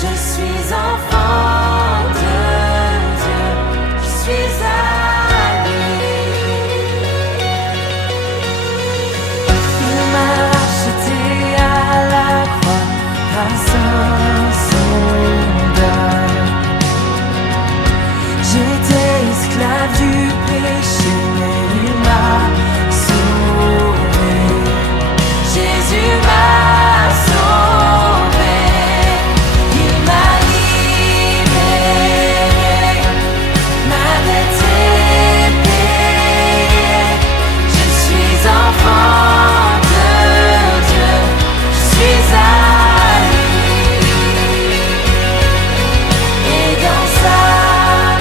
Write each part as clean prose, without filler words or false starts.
Je suis enfant de Dieu, je suis à lui. Il m'a racheté à la croix grâce à son deuil. J'étais esclave du péché, mais il m'a sauvé. Jésus m'a sauvé, il m'a libéré, ma dette est payée. Je suis enfant de Dieu, je suis à lui, et dans sa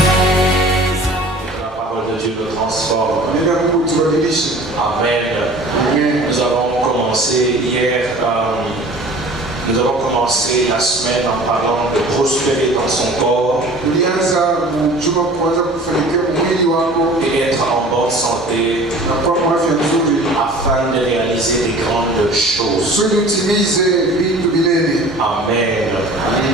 maison. La parole de Dieu nous transforme. Neno la Mungu tubadilishe. Amen. Amen. Nous avons commencé hier, nous avons commencé la semaine en parlant de prospérer dans son corps Tulianza juma kuanza kufanikiwa mwili wako et être en bonne santé na kuwa na afya nzuri, afin de réaliser des grandes choses. kusudi utimize vitu vilele. Amen.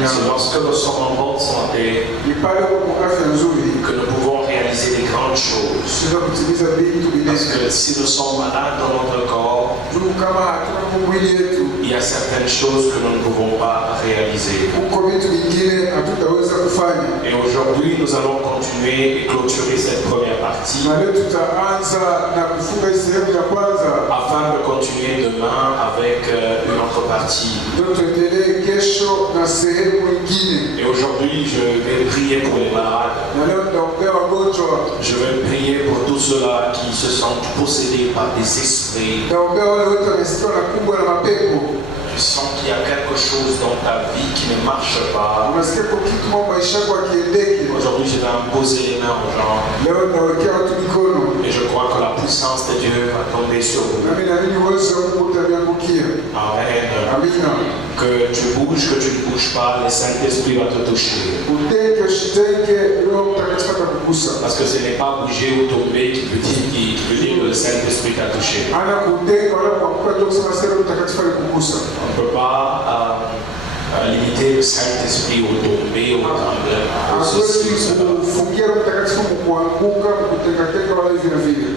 C'est lorsque nous sommes en bonne santé Ni pale uko kwa afya nzuri que nous pouvons réaliser des grandes choses. tunaweza kutimiza vitu Parce vilele. que si nous sommes malades dans notre corps, Juu kama hatuna mwili yetu, il y a certaines choses que nous ne pouvons pas réaliser. uko vitu vingine hatutaweza kufanya. Et aujourd'hui, nous allons continuer et clôturer cette première partie Na leo tutaanza na kufunga hii sehemu ya kwanza, afin de continuer demain avec une autre partie. ndio tuendelee kesho na sehemu nyingine. Et aujourd'hui, je vais prier pour les malades. Na leo tutaombea wagonjwa, Je vais prier pour tous ceux-là qui se sentent possédés par des esprits. tutaombea wale wote wamesikiwa na kubwa na mapepo. Tu sens qu'il y a quelque chose dans ta vie qui ne marche pas. Unasikia kwa kitu mambo maisha yako akiendeke. Aujourd'hui, je vais imposer les mains aux gens. Leo nawekea watu mikono, Et je crois que la puissance de Dieu va tomber sur vous. nami naamini uwezo wa Mungu utaniangukia. Amen. Amina. Que tu bouges, que tu ne bouges pas, le Saint-Esprit va te toucher. Uteke usiteke, Roho Mtakatifu atakugusa. Parce que ce n'est pas bouger ou tomber qui veut dire que le Saint-Esprit t'a touché. Ana kuteka wala kuanguka tu kusema sasa Roho Mtakatifu alikugusa. On ne peut pas limiter le Saint-Esprit au tomber, au trembler, au ceci, au Hatuwezi cela. kufungia Roho Mtakatifu kuanguka, kutekateka wala hivi na vile.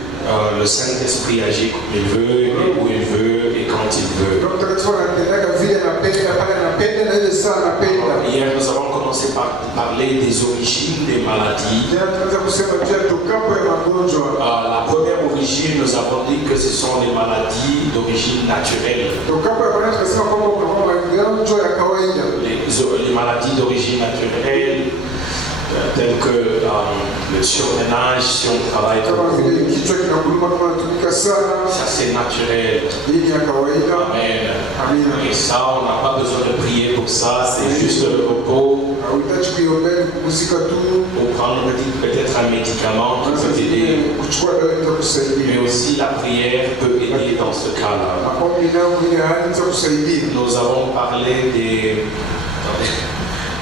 Le Saint-Esprit agit comme il veut, et où il veut, et quand il veut. Roho Mtakatifu anatendeka vile anapenda, pale anapenda na ile saa anapenda. Hier, nous avons commencé par parler des origines des maladies. Jana tunaanza kusema juu ya tokapo ya magonjwa. La première origine, nous avons dit que ce sont les maladies d'origine naturelle. Tokapo ya magonjwa tunasema kwamba kuna magonjwa ya kawaida. Les maladies d'origine naturelle, telles que le surmenage, si on travaille Kama beaucoup, vile kichwa kinakuluma kama unatumika sana, ça c'est naturel. hii ni ya kawaida. Amen. Amina. Et ça, on n'a pas besoin de prier pour ça, c'est juste le repos Hauhitaji kuiombea kupumzika tu. ou prendre peut-être un médicament qui Sasa peut aider. kuchukua dawa Mais itakusaidia. aussi la prière peut aider dans ce cas-là. Maombi nayo ile hali itakusaidia. Nous avons parlé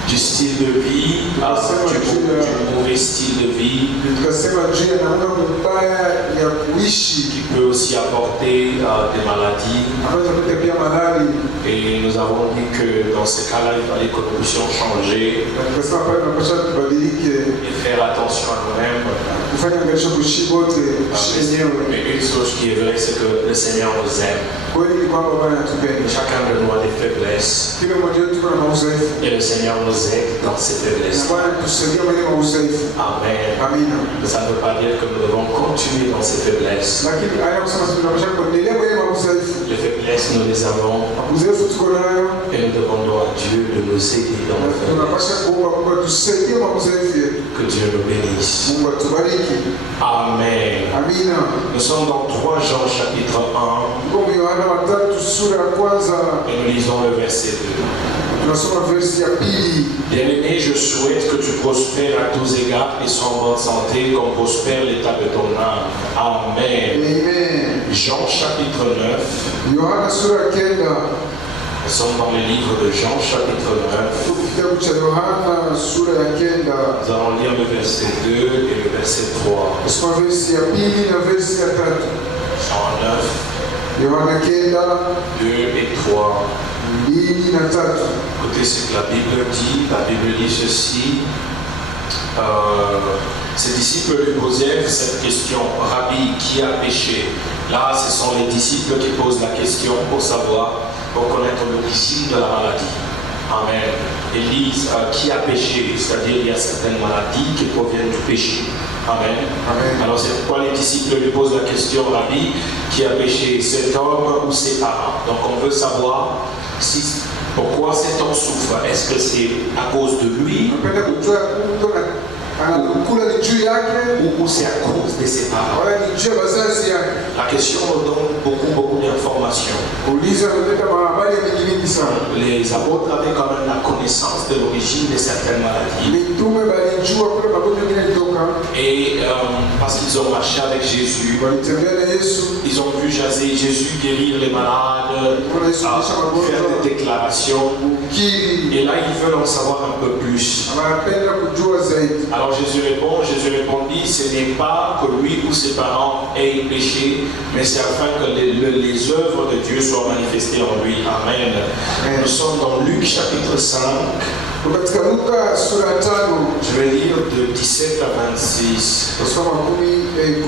du style de vie, du mauvais style de vie, Tukasema juu ya namna mbaya ya kuishi qui peut aussi apporter des maladies. ambazo zinaleta pia malali, Et nous avons dit que dans ce cas-là, il fallait que nous puissions changer na tukasema pale tunapaswa tubadilike, et faire attention à nous-mêmes. kufanya angalisho kuishi wote kuishi wenyewe. Mais une chose qui est vraie, c'est que le Seigneur nous aime. Kweli ni kwamba Bwana anatupenda, Chacun de nous a des faiblesses. kila mmoja wetu kuna maudhaifu, Et le Seigneur nous aide dans ces na faiblesses. Bwana anatusaidia kwenye maudhaifu. Amen. Amina. Mais ça ne veut pas dire que nous devons continuer dans ces faiblesses. Lakini haya kusema tunapaswa kuendelea kwenye maudhaifu. Les faiblesses, nous les avons Maudhaifu tuko nayo, et nous demandons à Dieu de nous aider dans na nos faiblesses. tunapaswa kuomba Mungu atusaidie maudhaifu yetu. Que Dieu nous bénisse. Mungu atubariki. Amen. Amina. Nous sommes dans 3 Jean chapitre 1 Tuko Yohana 3 sura ya kwanza, et nous lisons le verset 2. tunasoma versi ya pili. Bien-aimé, je souhaite que tu prospères à tous égards et sois en bonne santé comme prospère l'état de ton âme. Amen. Amen. Jean chapitre 9. Yohana sura ya kenda. Nous sommes dans le livre de Jean chapitre 9. Tuko kitabu cha Yohana sura ya kenda. Nous allons lire le verset 2 et le verset 3. Tunasoma versi ya pili na versi ya tatu. Jean 9, Yohana kenda 2 et 3. 2:3. Écoutez ce que la Bible dit. La Bible dit ceci. Ses disciples lui posèrent cette question: Rabbi, qui a péché? Là, ce sont les disciples qui posent la question pour savoir, pour connaître l'origine de la maladie. Amen. Ils disent qui a péché, c'est-à-dire il y a certaines maladies qui proviennent du péché. Amen. Amen. Alors c'est pourquoi les disciples lui posent la question: Rabbi, qui a péché, cet homme ou ses parents? Donc on veut savoir pourquoi cet homme souffre. Est-ce que c'est à cause de lui Napenda kujua mtu anakula ni juu yake ou c'est à cause de ses parents? wala ni juu ya wazazi yake. La question nous donne beaucoup d'informations. Uliza kuleta habari nyingi sana. Les apôtres avaient quand même la connaissance de l'origine de certaines maladies. Mitume balijua kuna magonjwa mengine kutoka. Et parce qu'ils ont marché avec Jésus, Walitembea na Yesu. ils ont vu Jésus guérir les malades, faire des déclarations. Et là, ils veulent en savoir un peu plus. Wanapenda kujua zaidi. Alors Jésus répondit, ce n'est pas que lui ou ses parents aient péché, mais c'est afin que les œuvres de Dieu soient manifestées en lui. Amen. Nous sommes dans Luc chapitre 5. Katika Luka sura 5 Je vais lire de 17 à 26. kusoma 17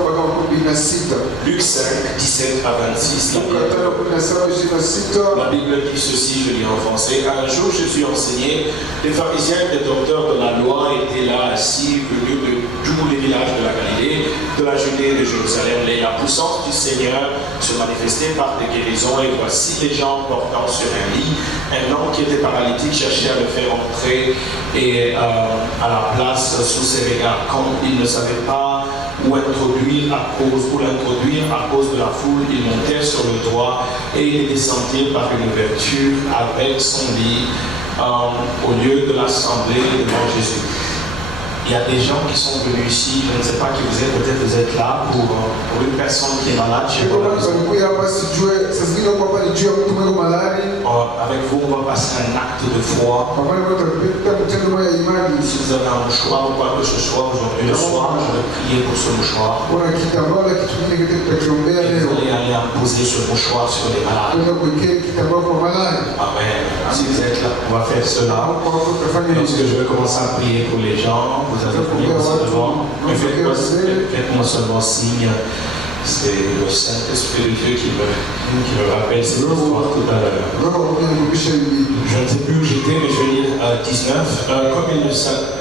mpaka 16. Luc 5, 17 à 26. Luka 5:17-26. La Bible dit ceci, je lis en français. Un jour, Jésus enseignait. Les pharisiens et les docteurs de la loi étaient là assis, venus de tous les villages de la Galilée, de la Judée et de Jérusalem. Et la puissance du Seigneur se manifestait par des guérisons. Et voici les gens portant sur un lit un homme qui était paralytique cherchait à le faire entrer et à la place sous ses regards. Comme il ne savait pas où l'introduire à cause de la foule, ils montèrent sur le toit et ils descendirent par une ouverture avec son lit au lieu de l'assemblée devant Jésus. Il y a des gens qui sont venus ici, je ne sais pas qui vous êtes, peut-être vous êtes là pour une personne qui est malade chez vous. Avec vous, on va passer un acte de foi. Si vous avez un mouchoir ou quoi que ce soit aujourd'hui le soir, je vais prier pour ce mouchoir. Vous allez aller imposer ce mouchoir sur les malades. Amen. Si vous êtes là, on va faire cela. Lorsque je vais commencer à prier pour les gens, vous avez prié seulement. Mais faites-moi seulement signe. C'est le Saint-Esprit de Dieu qui me rappelle cette histoire tout à l'heure. Je ne sais plus où j'étais, mais je vais lire 19. Comme il ne savait.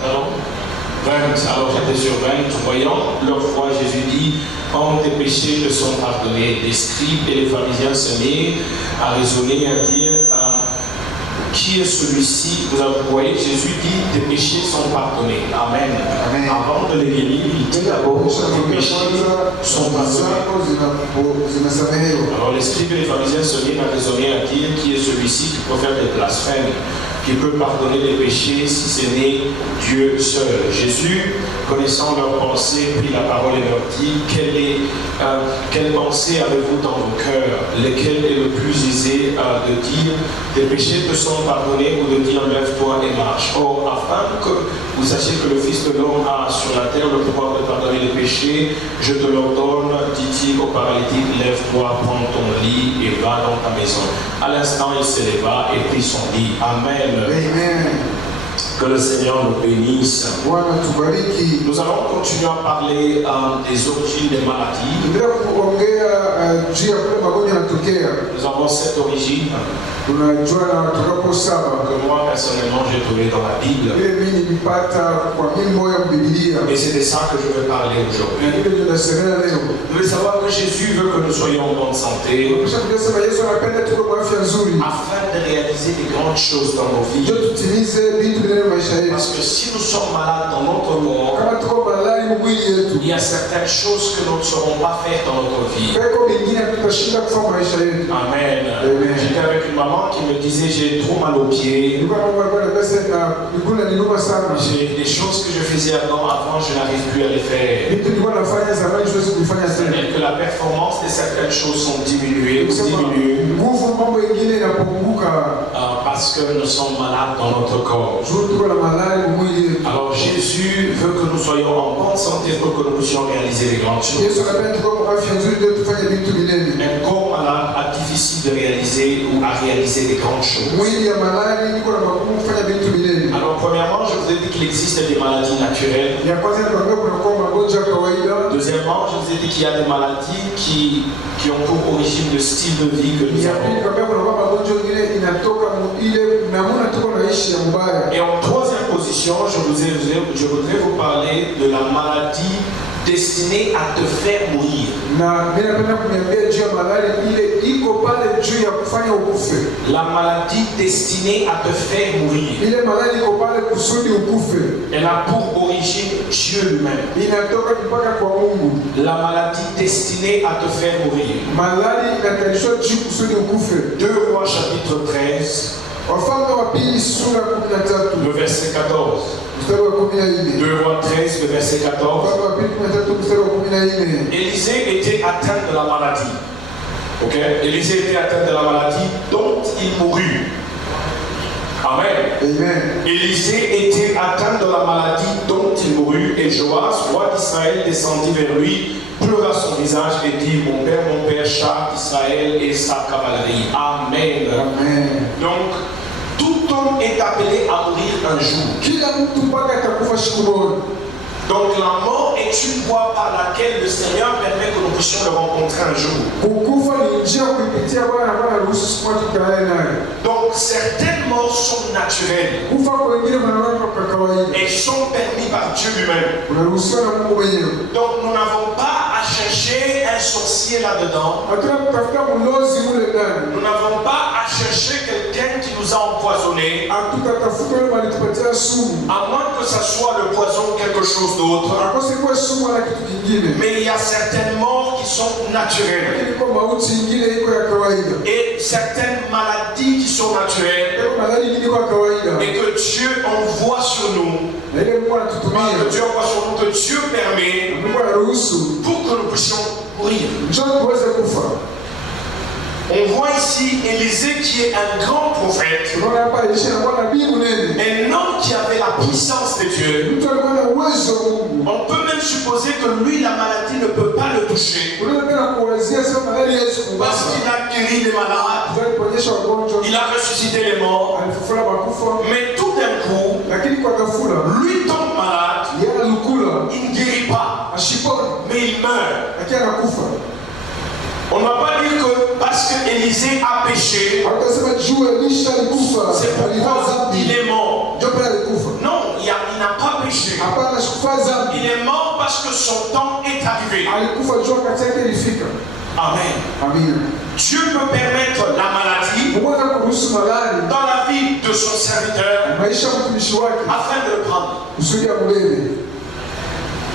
20. Alors j'étais sur 20. Voyant leur foi, Jésus dit: Hommes, tes péchés te sont pardonnés. Les scribes et les pharisiens se mirent à raisonner et à dire: qui est celui-ci? Vous voyez, Jésus dit: tes péchés sont pardonnés. Amen. Amen. Avant de les guérir, il dit d'abord: tes péchés sont pardonnés. Alors les scribes et les pharisiens se mirent à raisonner, à dire: qui est celui-ci qui peut faire des blasphèmes, qui peut pardonner les péchés si ce n'est Dieu seul? Jésus, connaissant leurs pensées, prit la parole et leur dit: quelle pensée avez-vous dans vos cœurs? Lequel est le plus aisé de dire: tes péchés te sont pardonnés, ou de dire: lève-toi et marche? Or, afin que vous sachiez que le Fils de l'homme a sur la terre le pouvoir de pardonner les péchés, je te l'ordonne, dit-il au paralytique: lève-toi, prends ton lit et va dans ta maison. À l'instant, il se leva et prit son lit. Amen. Amen. Que le Seigneur nous bénisse. Nous allons continuer à parler des origines des maladies. Nous avons cette origine que moi personnellement j'ai trouvé dans la Bible. Et c'est de ça que je vais parler aujourd'hui. Vous devez savoir que Jésus veut que nous soyons en bonne santé afin de réaliser des grandes choses dans nos vies. Parce que si nous sommes malades dans notre corps, il y a certaines choses que nous ne saurons pas faire dans notre vie. Amen. J'étais avec une maman qui me disait: j'ai trop mal aux pieds. J'ai des choses que je faisais avant, je n'arrive plus à les faire. C'est-à-dire que la performance de certaines choses sont diminuées ou diminuent parce que nous sommes malades dans notre corps. Alors Jésus veut que nous soyons en bonne santé pour que nous puissions réaliser les grandes choses. Un corps malade a difficile souci de réaliser ou à réaliser des grandes choses. mwili ya malali iko na magumu kufanya vitu milele. Alors premièrement, je vous ai dit qu'il existe des maladies naturelles. Ya kwanza nikwambia kunakuwa magonjwa ya kawaida. Deuxièmement, je vous ai dit qu'il y a des maladies qui ont pour origine le style de vie que nous Ya pili avons. nikwambia kunakuwa magonjwa ingine inatoka ile namuna tuko naishi ya mbaya. Et en troisième position, je voudrais vous parler de la maladie destinée à te faire mourir. Na mimi napenda kuniambia juu ya malali ile iko pale juu ya kufanya ukufe. La maladie destinée à te faire mourir. Ile malali iko pale kusudi ukufe. Elle a pour origine Dieu lui-même. Inatoka mpaka kwa Mungu. La maladie destinée à te faire mourir. Malali inakalishwa juu kusudi ukufe. 2 Rois chapitre 13, Wafalme wa pili sura 13 le verset 14. mstari wa 14. 2 Rois 13, le verset 14. Wafalme wa pili 13 mstari wa 14. Élisée était atteint de la maladie. Ok? Élisée était atteint de la maladie dont il mourut. Amen. Amen. Élisée était atteint de la maladie dont il mourut, et Joas, roi d'Israël, descendit vers lui, pleura son visage et dit: mon père, char d'Israël et sa cavalerie. Amen. Amen. Donc, tout homme est appelé à mourir un jour. Kila mtu mpaka atakufa siku moja. Donc, la mort est une voie par laquelle le Seigneur permet que nous puissions le rencontrer un jour. Kukufa ni njia kuipitia Bwana ambaye anaruhusu siku moja tukutane naye. Donc, certaines morts sont naturelles Kufa kwa wengine wanawake kwa kawaida. et sont permis par Dieu lui-même. Unaruhusiwa na Mungu mwenyewe. Donc, nous n'avons pas à chercher un sorcier là-dedans. Hatuna kutafuta mlozi mule ndani. Nous n'avons pas à chercher quelqu'un qui nous a empoisonnés, Hatutatafuta yule alitupatia sumu. à moins que ce soit le poison ou quelque chose d'autre. Akose kuwa sumu wala kitu kingine. Mais il y a certaines morts qui sont naturelles Lakini kwa mauti ingine iko ya kawaida. et certaines maladies qui sont naturelles Iko malali ingine iko ya kawaida. et que Dieu envoie sur nous. Na ile Mungu Pas anatutumia. que Dieu envoie sur nous, que Dieu permet Mungu anaruhusu. pour que nous puissions mourir. Njoo tuweze kufa. On voit ici Élisée qui est un grand prophète, Tunaona hapa Elisha anakuwa nabii mnene. un homme qui avait la puissance de Dieu. Mtu alikuwa na uwezo wa Mungu. On peut même supposer que lui, la maladie ne peut pas le toucher Unaweza tena kuwazia sema malali Yesu parce kubasa. qu'il a guéri les malades, Ndio kuonyesha wagonjwa. il a ressuscité les morts. Alifufua makufa. Mais tout d'un coup, Lakini kwa ghafula lui tombe malade, yeye alikula il ne guérit pas, ashiponi. mais il meurt. Lakini anakufa. On ne va pas dire que parce que Élisée a péché, Hawatasema juu Elisha alikufa. c'est Alifanya pourquoi dhambi. il est mort. Ndio pale alikufa. Non, il n'a pas péché. Hapana, sikufanya dhambi. Il est mort parce que son temps est arrivé. Alikufa juu wakati yake ilifika. Amen. Amina. Dieu peut permettre la maladie Mungu anataka kuruhusu malali dans la vie de son serviteur maisha ya mtumishi wake afin de le prendre. kusudi ambebe.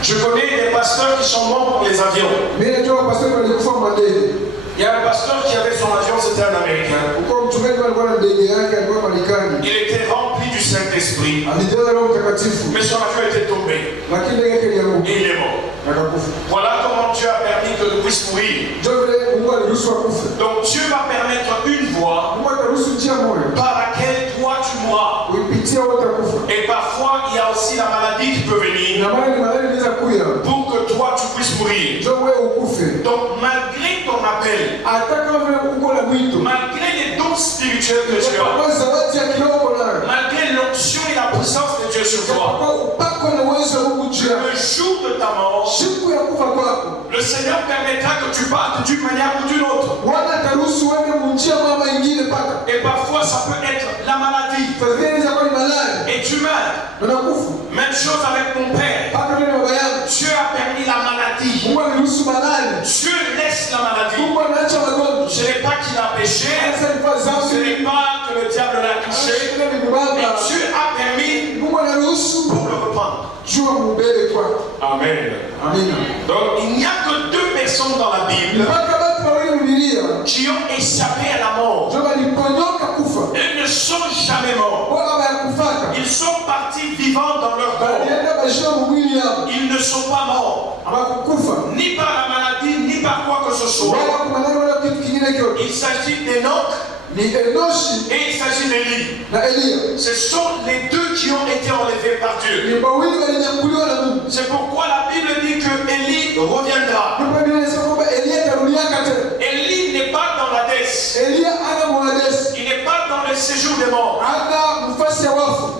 Je connais des pasteurs qui sont morts pour les avions. Mimi najua pastor alikufa madeni. Il y a un pasteur qui avait son avion, c'était un Américain. Uko mchungaji alikuwa na ndege yake alikuwa Marekani. Il était rempli du Saint-Esprit, Alijaza Roho Mtakatifu. mais son avion était tombé Lakini ndege yake ilianguka et il est mort. akakufa. Voilà comment Dieu a permis que nous puissions mourir. Ndio vile Mungu aliruhusu akufe. Donc Dieu va permettre une voie Mungu ataruhusu njia moja. par laquelle toi tu mourras. Uipitie wote akufa. Et parfois il y a aussi la maladie qui peut venir Na maana ni malali inaweza kuya. pour que toi tu puisses mourir. Ndio wewe ukufe. Donc malgré ton appel, Hata kama vile uko na mwito. malgré les dons spirituels que tu as, Kwa zawadi ya kiroho nayo. malgré l'onction et la puissance de Dieu sur toi, Kwa upako na uwezo wa Mungu juu yako. le jour de ta mort, Siku ya kufa kwako. le Seigneur permettra que tu partes d'une manière ou d'une autre. Bwana ataruhusu uende munjia mama ingine paka. Et parfois ça peut être la maladie Sasa inaweza kuwa ni malali. et tu meurs. Unakufa. Même chose avec mon père. Paka ndio baba yangu. Dieu a permis la maladie. Mungu aliruhusu malali. Dieu laisse la maladie. Mungu anaacha magonjwa. Ce n'est pas qu'il a péché, Sasa ni kwa ce zambi. n'est pas que le diable l'a touché, Shida ni mais mbaba. Dieu a permis Mungu anaruhusu pour le reprendre. jua mubele kwako. Amen. Amina. Donc il n'y a que 2 personnes dans la Bible Mpaka watu wawili Biblia qui ont échappé à la mort. ndio waliponyoka kufa. Ils ne sont jamais morts. Bora bayakufaka. Ils sont partis vivants dans leur corps. Walienda maisha mwili yao. Ils ne sont pas morts, Hawakukufa. ni par la maladie, ni par quoi que ce soit. Wala kumanana wala kitu kingine kyote. Il s'agit d'Enoch Ni Enoshi et il s'agit d'Élie. na Elia. Ce sont les 2 qui ont été enlevés par Dieu. Ni wawili walinyakuliwa na Mungu. C'est pourquoi la Bible dit que Élie reviendra. Ndipo Biblia inasema kwamba Elia atarudiaka tena. Élie n'est pas dans la dette. d'Hadès. Eliya ana mwanadesi, Il n'est pas dans le séjour des morts. ana mfasi ya wafu.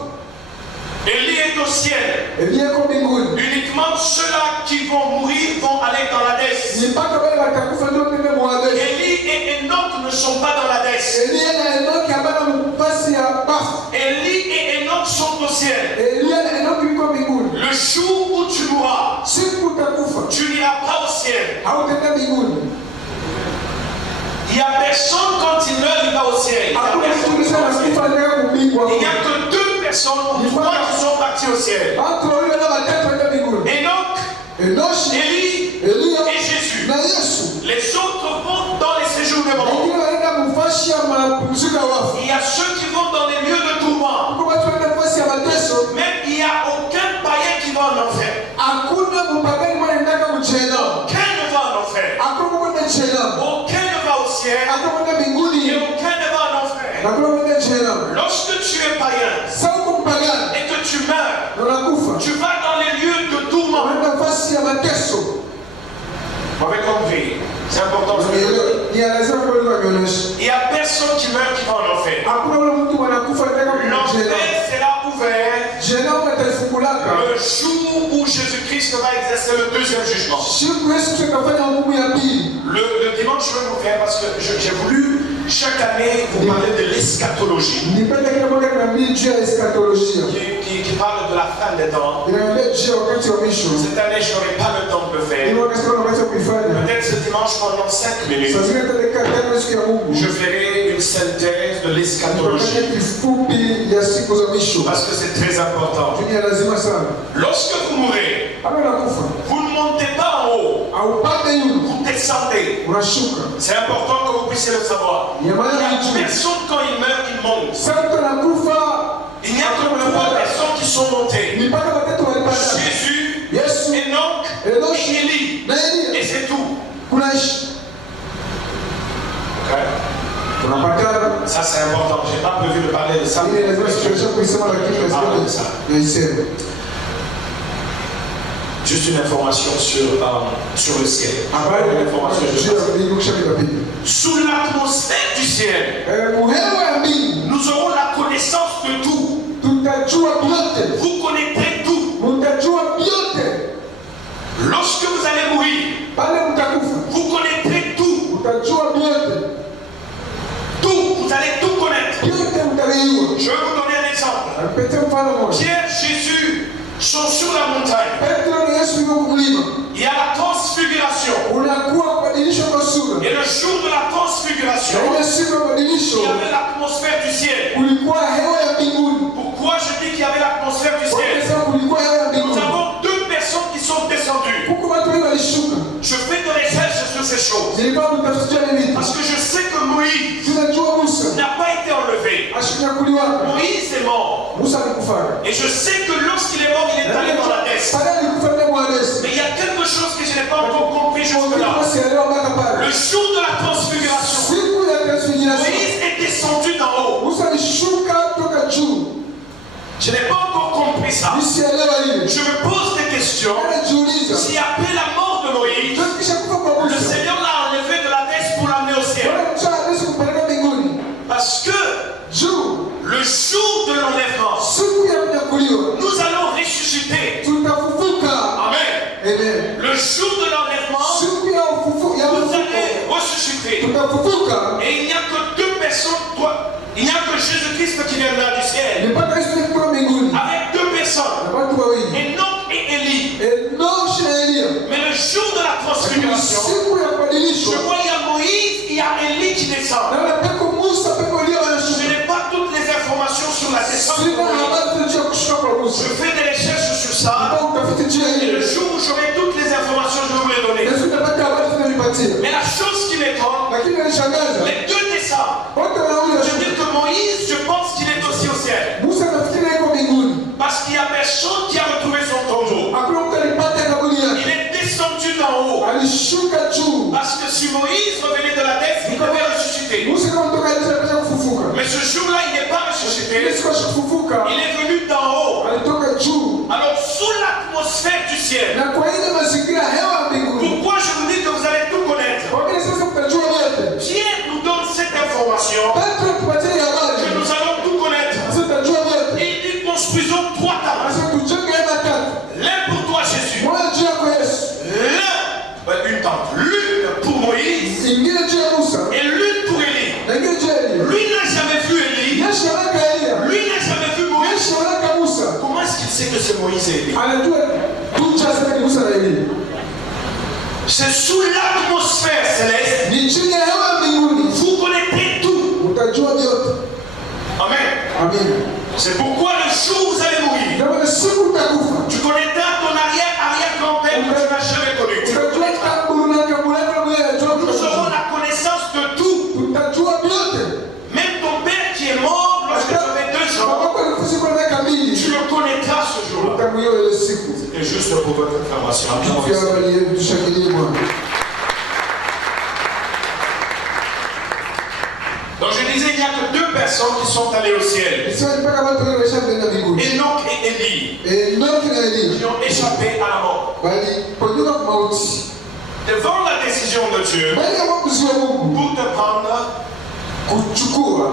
Élie est au ciel. Eliya yuko mbinguni. Uniquement ceux-là qui vont mourir vont aller dans l'Hadès. Ni mpaka wale watakufa ndio ndio mwanadesi. Élie et Enoch ne sont pas dans l'Hadès. Eliya na Enoki abana mfasi ya bafu. Élie et Enoch sont au ciel. Eliya na Enoki yuko mbinguni. Le jour où tu mourras, Siku utakufa, tu n'iras pas au ciel. hautaenda mbinguni. Il n'y a personne quand il meurt, il va au ciel. Il n'y a Hakuna mtu personne qui kisha va au ciel. anakufa ndio kumbingwa. Il n'y a que deux personnes ou trois qui sont partis au ciel. Watu wawili na watatu waenda mbinguni. Enoch, Enoshi, Élie Eliya et Jésus. na Yesu. Les autres vont dans les séjours des morts. Wengine wanaenda mfashi ya mapumziko ya wafu. Il y a ceux qui vont dans les lieux de tourment. Huko watu wanaenda mfasi ya mateso. Même il n'y a aucun païen qui va en enfer. Hakuna mpagani mwana ndaka mchela. Aucun ne va en enfer. Hakuna mwenda mchela. Aucun ne va au ciel. Hakuna mwenda Et mbinguni. aucun ne va en enfer. Hakuna mwenda mchela. Lorsque tu es païen Sasa uko mpagani et que tu meurs, na unakufa. tu vas dans les lieux de tourment. Wanaenda mfasi ya mateso. Vous avez compris. C'est important. Ni lazima kwa lugha mionyesha. Il n'y a personne qui meurt qui va en enfer. Hakuna ule mtu anakufa ndaka mchela. L'enfer sera ouvert Jela utafungulaka. le jour où Jésus-Christ va exercer le deuxième jugement. Siku Yesu tutafanya hukumu ya pili. Le dimanche, je vais vous faire parce que j'ai voulu chaque année vous parler de l'eschatologie Nipende kila mwaka tunaambia juu ya eskatolojia. qui parle de la fin des temps. Inaambia juu ya wakati wa mwisho. Cette année, je n'aurai pas le temps de le Ni faire. wakati wa wakati wa kuifanya. Peut-être ce dimanche pendant 5 minutes, Sasa zile tadeka tano siku ya Mungu. je ferai une synthèse de Tunafanya l'eschatologie kifupi ya siku za mwisho. parce que c'est très important. Dunia lazima sana. Lorsque vous mourrez, Kama unakufa, vous ne montez pas en haut, haupate yule, vous descendez. unashuka. C'est important que vous puissiez le savoir. Ni Il maana n'y a mtu. personne quand il meurt, il monte. Sasa mtu anakufa, Il n'y a que trois personnes qui sont montées. ni mpaka watatu walipata. Jésus, Yesu, Enoch Enoshi, et Élie. na Eliya. Et c'est tout. Kunaishi. Okay. Tunapatana. Ça c'est important. Je n'ai pas prévu de parler de ça. Ile lazima situweza kuisema lakini lazima niiseme. Juste une information sur le ciel. Habari Une information juu je passe. ya mbingu kisha vitapita. Sous l'atmosphère du ciel, Muhewa ya mbingu nous aurons la connaissance de tout. tutajua vyote. Vous connaîtrez tout. Mtajua vyote. Lorsque vous allez mourir, Pale mtakufa. vous connaîtrez tout. Mtajua vyote. Tout. Vous allez tout connaître. Vyote mtavijua. Je vais vous donner un exemple. Pete mfano moja. Pierre, Jésus sont sur la montagne. Petro na Yesu yuko kumlima. Il y a la transfiguration. Unakuwa kubadilishwa kwa sura. Et le jour de la transfiguration, Na ile siku ya mabadilisho il y avait l'atmosphère du ciel. kulikuwa hewa ya mbinguni. Pourquoi je dis qu'il y avait l'atmosphère du Kwa ciel? sababu kulikuwa hewa ya Nous mbinguni. avons deux personnes qui sont descendues. Huko watu wengi walishuka. Je fais des recherches sur ces choses. Nilikuwa mtafutia nini? Parce que je sais que Moïse Tunajua Musa. n'a pas été enlevé. Ashinyakuliwa. Moïse est mort. Musa alikufa. Et je sais que lorsqu'il est mort, il est allé dans la Hadès. Pale alikufa ndio mwanesi. Mais il y a quelque chose que je n'ai pas encore compris jusque-là. Sielewa mpaka pale. Le jour de la transfiguration, Siku ya transfiguration. Moïse est descendu d'en haut. Musa alishuka toka juu. Je n'ai pas encore compris ça. Nisielewa ile. Je me pose des questions. Anajiuliza. Si après la mort de Moïse, Kisha kufa kwa le Musa. Seigneur l'a enlevé de la Hadès pour l'amener au ciel. Bwana mcha hawezi kupeleka mbinguni. Parce que Juu. le jour de l'enlèvement, Siku ya kunyakuliwa. nous allons ressusciter. Tutafufuka. Amen. Amen. Le jour de l'enlèvement, Siku ya ufufuko. Ya vous ufufuko. allez ressusciter. Tutafufuka. Et il n'y a que deux personnes, il n'y a que Jésus-Christ qui viendra du ciel. Ni mpaka Yesu alikuwa mbinguni. Avec deux personnes, Na watu wawili. Enoch et Élie. Enoshi na Eliya. Mais le jour de la transfiguration, Siku ya kubadilishwa. je vois il y a Moïse, il y a Élie qui descend. Naona peko Musa peko Eliya Je wanashuka. n'ai pas toutes les informations sur la descente de Sina Moïse. habari juu ya kushuka kwa Musa. Je fais des recherches sur ça. Hapa utafiti juu ya Et le hilo. jour où j'aurai toutes les informations, je vais vous les donner. Yesu utapata habari tunanipatia. Mais la chose qui m'étonne, Lakini alishangaza. les deux descendent. Wote wawili Je washuka. dis que Moïse, je pense qu'il est aussi au ciel. Musa nafikiri yuko mbinguni. Parce qu'il n'y a personne qui a retrouvé son tombeau. Hakuna mtu alipata kaburi Il yake. est descendu d'en haut. Alishuka juu. Parce que si Moïse revenait de la Hadès, il devait ressusciter. Musa kama mtoka alisha kufufuka. Mais ce jour-là, il n'est pas ressuscité. Yesu kufufuka. Il est venu d'en haut. Alitoka juu. Alors, sous l'atmosphère du ciel, Na kwa ile mazingira ya hewa mbinguni. pourquoi je vous dis que vous allez tout connaître? Kwa vile sasa mtajua yote. Pierre nous donne cette Moïse est né. anajua tucha sana Musa na Elia. C'est sous l'atmosphère céleste. Ni chini ya hewa mbinguni. Vous connaissez tout. Utajua vyote. Amen. Amen. C'est pourquoi le jour où vous allez mourir, Kama siku utakufa. tu connaîtras ton arrière-arrière-grand-père que tu n'as jamais connu. Utajua kaburi na kaburi na wewe unajua. Nous aurons la connaissance de tout. Utajua vyote. Même ton père qui est mort lorsque tu avais 2 ans, Baba alikufa kwa miaka mbili. tu le connaîtras ce jour-là. Utamjua ile siku. C'était juste pour votre information. Pia habari yetu tushangilie Bwana. Donc je disais, il n'y a que 2 personnes qui sont allées au ciel. Sasa mpaka watu wale washaenda mbinguni. Enoch et Élie, Enoki na Elia qui ont échappé à la mort. waliponyoka kwa mauti. Devant la décision de Dieu Mbele ya uamuzi wa Mungu pour te prendre, kuchukua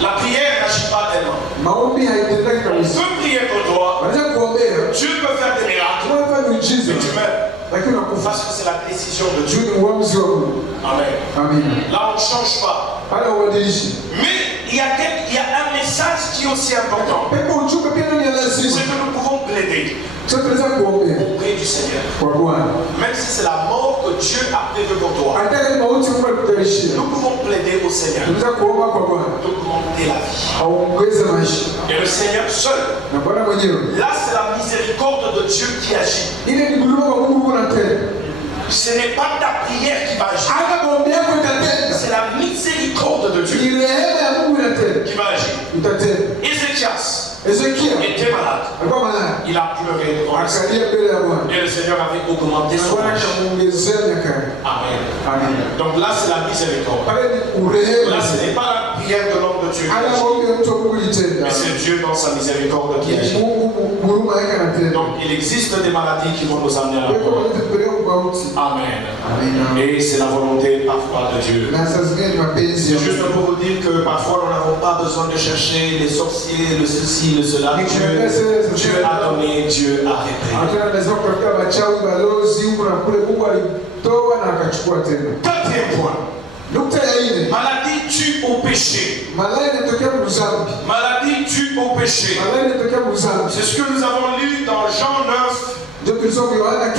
la prière n'agit pas tellement. maombi haitendeki On kabisa. peut prier pour toi, Wanaweza kuombea, Dieu peut faire des miracles, tunafanya miujiza, mais tu meurs. lakini unakufa. Parce que c'est la décision de Dieu. Juu ni uamuzi wa Mungu. Amen. Amina. Là, on ne change pas. Pale ubadilishi. Mais il y a un message qui est aussi important. Pepo ujumbe pia ni C'est lazima. que nous pouvons plaider Sasa tunaweza kuombea auprès du Seigneur. kwa Bwana. Même si c'est la mort que Dieu a prévue pour toi. Hata kama mauti Mungu alikutayarishia. Nous pouvons plaider au Seigneur. Tunaweza kuomba kwa Bwana. Nous pouvons donner la vie. Aongeze maisha. Et le Seigneur seul. Na Bwana mwenyewe. Là, c'est la miséricorde de Dieu qui agit. Ile ni huruma wa Mungu kunatenda. Ce n'est pas ta prière qui va agir. Hata maombi yako itatenda. C'est la miséricorde de Dieu Ni rehema ya Mungu inatenda. qui va agir. Itatenda. Ézéchias Ezekia était malade. alikuwa malaya. Il a pleuré devant le Seigneur. Akalia mbele ya Bwana. Et le Seigneur avait augmenté Na son Bwana âge. akamuongezea miaka yake. Amen. Amina. Donc là, c'est la miséricorde. Pale ni urehema. Là, ce n'est pas la prière de l'homme de Dieu, Hata maombi ya mtu wa Mungu ilitenda. mais c'est Dieu dans sa miséricorde qui Ni agit. Mungu huruma yake anatenda. Donc il existe des maladies qui vont nous amener à la Kwa hiyo mort. wanatupeleka kwa mauti. Amen. Amina. Et c'est la volonté parfois de Dieu. Na saa zingine ni mapenzi C'est ya juste Mungu. pour vous dire que parfois nous n'avons pas besoin de chercher les sorciers, le ceci, le cela. Dieu a donné, Dieu a réprimé. Hatuna lazima kutafuta wachawi, balozi huko na kule. Mungu alitoa na akachukua tena. 4e point. Nukta ya nne, Maladie tue au péché. malaya inatokea mzambi. Maladie tue au péché. Malaya inatokea mzambi. C'est ce que nous avons lu dans Jean 9. Ndio tulisoma Yohana 9.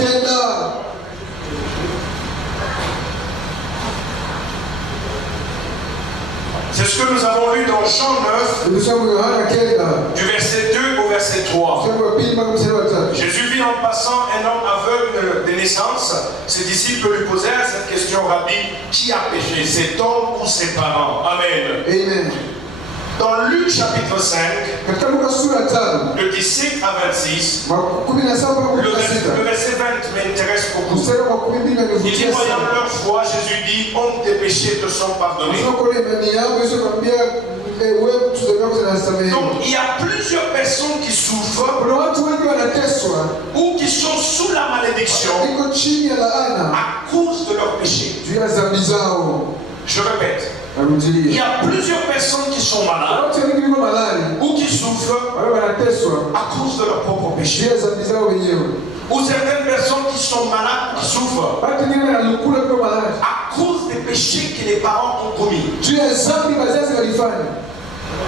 C'est ce que nous avons lu dans Jean 9, Tulisoma Yohana 9. du verset 2 au verset 3. Mstari wa pili mpaka mstari wa tatu. Jésus vit en passant un homme aveugle de naissance. Ses disciples lui posèrent cette question, Rabbi, qui a péché, cet homme ou ses parents? Amen. Amen. Dans Luc chapitre 5, Katika Luka sura 5, de 17 à 26, 17 mpaka le 16. verset 20 m'intéresse beaucoup. Mstari wa 12 Il dit, unanivutia voyant sana. leur foi, Jésus dit, honte tes péchés te sont pardonnés. Sio kwa imani yako Yesu akamwambia wewe mtu dhambi zako zinasamehewa. Donc il y a plusieurs personnes qui souffrent Kuna watu wengi wanateswa ou qui sont sous la malédiction iko chini ya laana à cause de leurs péchés. juu ya dhambi zao. Je répète, il Narudilia. y a plusieurs personnes qui sont malades Watu wengi wiko malali ou qui souffrent wale wanateswa à cause de leurs propres juu péchés. ya dhambi zao wenyewe. Ou certaines personnes qui sont malades, qui souffrent Watu wengine wanalukula kwa malali à cause des péchés que les parents ont commis juu ya dhambi wazazi walifanya.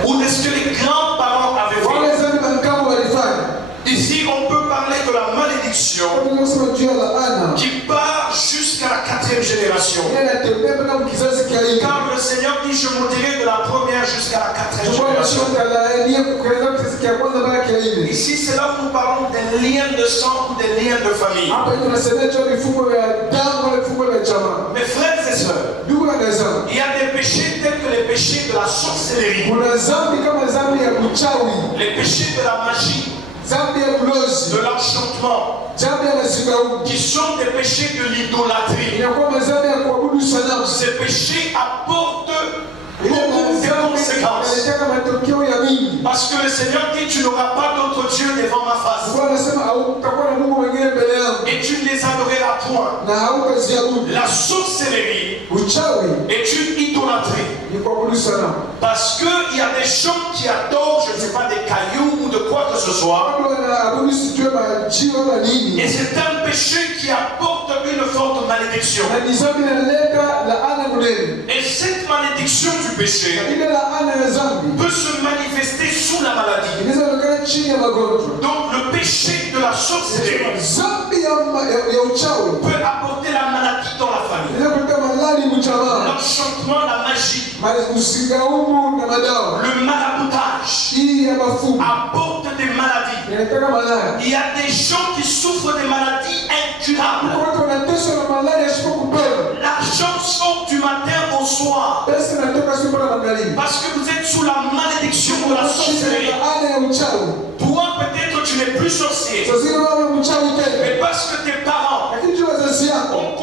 ou de ce que les grands-parents avaient Wale fait. dhambi wanakao walifanya. Ici, on peut parler de la malédiction Watu wanasema juu ya laana. qui part jusqu'à la 4e génération. Yeye anatembea mpaka kizazi kia hili. Car le Seigneur dit, je monterai de la première jusqu'à la 4e Bwana génération. anasema laania kukaza kizazi kia kwanza mpaka kia hili. Ici, c'est là où nous parlons des liens de sang ou des liens de famille. Hapa tunasema juu ya vifungo vya damu wala vifungo vya jamaa. Mes frères et sœurs, Ndugu na dada, il y a des péchés tels que les péchés de la sorcellerie, kuna dhambi kama dhambi ya uchawi, les péchés de la magie, dhambi ya ulozi, de l'enchantement, dhambi ya mazingaombwe. qui sont des péchés de l'idolâtrie. Inakuwa dhambi ya kuabudu sanamu. Ces péchés apportent Ile beaucoup de dhambi conséquences. inaleta matokeo ya mingi. Parce que le Seigneur dit, tu n'auras pas d'autre Dieu devant ma face. Bwana anasema hautakuwa na Mungu mwingine mbele yangu Et tu ne les adoreras point. na hautaziabudu. La sorcellerie Uchawi est une idolâtrie. ni kuabudu sanamu. Parce qu'il y a des gens qui adorent, je ne sais pas, des cailloux ou de quoi que ce soit. Watu wanaabudu sijue majiwe wala nini. Et c'est un péché qui apporte une forte malédiction. Na ni dhambi inaleta laana mnene. Et cette malédiction du péché Ile laana ya dhambi peut se manifester sous la maladie. inaweza kuonekana chini ya magonjwa. Donc le péché de la sorcellerie Dhambi ya uchawi peut apporter la maladie dans la famille. inaweza kuleta malali mjamaa, L'enchantement, la magie, usingaumu na madawa le maraboutage hii ya mafumu apporte des maladies. inataka malali. Il y a des gens qui souffrent de maladies incurables. Watu wanateswa na malali yasipokupona. L'argent sort du matin au soir Pesa inatoka siku na magharibi. parce que vous êtes sous la malédiction de la sorcellerie. Baada ya uchawi. Toi, peut-être tu n'es plus sorcier, Sasa wewe mchawi tena. mais parce que tes parents Lakini jua wazazi yako ont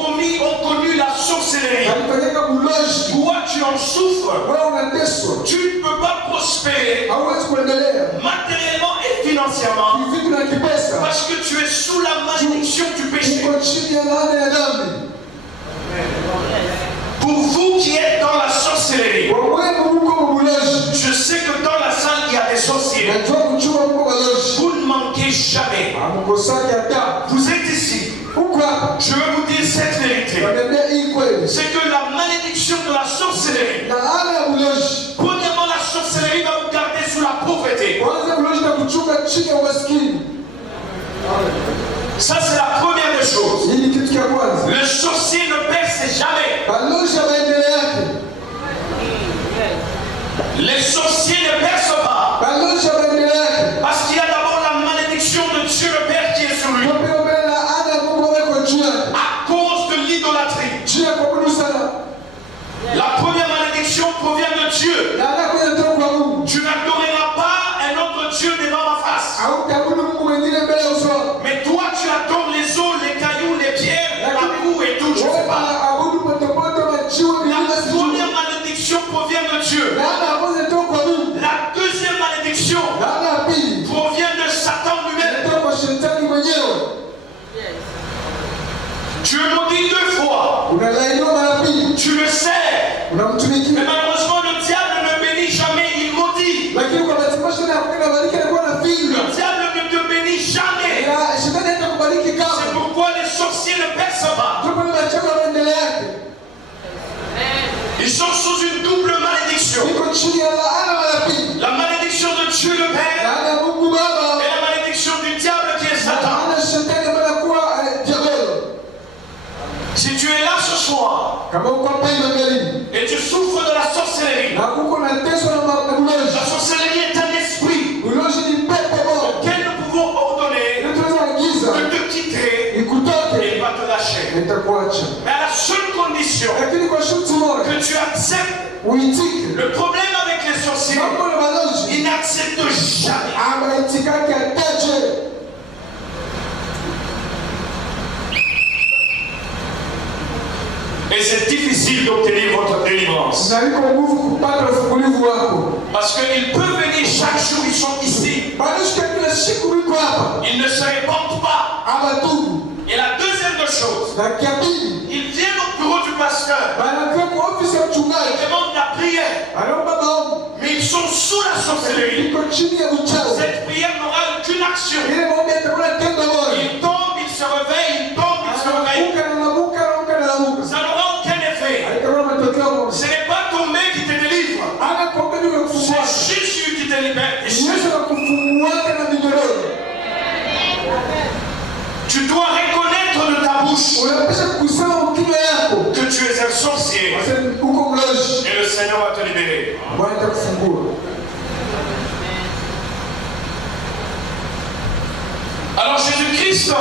connu la sorcellerie. walifanyika ulozi. Toi, tu en souffres. Wewe unateswa. Tu ne peux pas prospérer Hauwezi kuendelea. matériellement et financièrement Kivitu na kipesa. parce que tu es sous la malédiction du péché. Uko chini ya laana ya dhambi. Pour vous qui êtes dans la sorcellerie, Wewe uko ulozi. je sais que dans la salle il y a des sorciers. Najua kuchua uko ulozi. Vous ne manquez jamais. Amkosaki hata. Vous êtes ici. Uko hapa. Je vais vous dire cette vérité. Wanambia hii kweli. C'est que la malédiction de la sorcellerie, Laana ya ulozi. premièrement, la sorcellerie va vous garder sous la pauvreté. Kwanza ulozi na kuchunga chini ya umaskini. Ça, c'est la première des choses. Hii ni kitu cha kwanza. Le sorcier ne perce jamais. Balozi ya maendeleo yake. Les sorciers ne percent pas. Balozi ya maendeleo yake. Parce qu'il y a d'abord la malédiction de Dieu le Père qui est sur lui. Ndio mbele laana ya Mungu wako juu yake. À cause de l'idolâtrie. Juu ya kuabudu sana. La première malédiction provient de Dieu. Laana kutoka kwa Mungu. Tu n'adoreras pas un autre Dieu devant ma face. Hautaabudu Mungu mwingine mbele ya uso wako. Mais toi, tu adores les eaux, les cailloux, les pierres, la boue et tout, je ne sais pas. Abudu potopoto majiwe La milima sijui. première malédiction provient de Dieu. Laana ya kwanza inatoka kwa Mungu. La deuxième malédiction Laana ya pili provient de Satan lui-même. inatoka kwa shetani mwenyewe. Tu es maudit deux fois. Unalaaniwa mara pili. Tu le sais. Mais Unamtumikia. malheureusement, le diable ne bénit jamais, il maudit. Lakini kwa bahati mbaya shetani anakubariki na kuwa na finga. Le diable ne te bénit jamais. Na shetani hatakubariki C'est kama. pourquoi les sorciers ne percent pas. Ndio pale machafu ya maendeleo yake. Ils sont sous une double malédiction. Iko chini ya laana mara pili. La malédiction de Dieu le Père Laana ya Mungu Baba. et la malédiction du diable qui est Satan. Laana ya shetani ambaye anakuwa diabolo. Si tu es là ce soir Kama uko hapa hivi magharibi. et tu souffres de la sorcellerie, Na uko na teso na ulozi. la sorcellerie est un esprit Ulozi ni pepo moja. auquel nous pouvons ordonner Ndio tunaweza agiza de te quitter et ikutoke. il va te lâcher. Nitakuacha. Mais à la seule condition Lakini kwa shuti moja que tu acceptes. uitike. Le problème avec les sorciers, Mambo na balozi ils n'acceptent jamais. amaitikake ataje. Et c'est difficile d'obtenir votre délivrance. Na iko nguvu kupata ufungulivu wako. Parce qu'ils peuvent venir chaque jour, ils sont ici. Balozi kila siku liko hapa. Ils ne se répandent pas. Abatubu. Et la deuxième des choses, Na kiabili. ils viennent au bureau du pasteur, Banakuwa kwa ofisi ya ils mchungaji. demandent la prière, Anaomba maombi. mais ils sont sous la sorcellerie. Iko chini ya uchawi. Cette prière n'aura aucune action. Ile maombi yatakuwa tendo moja. Ils tombent, ils se réveillent, ils tombent, ils se réveillent. Anamuka na namuka anamuka na namuka. Ça n'aura aucun effet. Alikuwa matokeo moja. Ce n'est pas ton mec qui te délivre, Ana kwa mbele ya kufungua. c'est Jésus qui te libère. Et Yesu anakufungua na minyororo. tu dois reconnaître de ta bouche Unapaswa kusema mkinywa yako. que tu es un sorcier Wasema uko mlozi. et le Seigneur va te libérer. Bwana atakufungua. Alors Jésus-Christ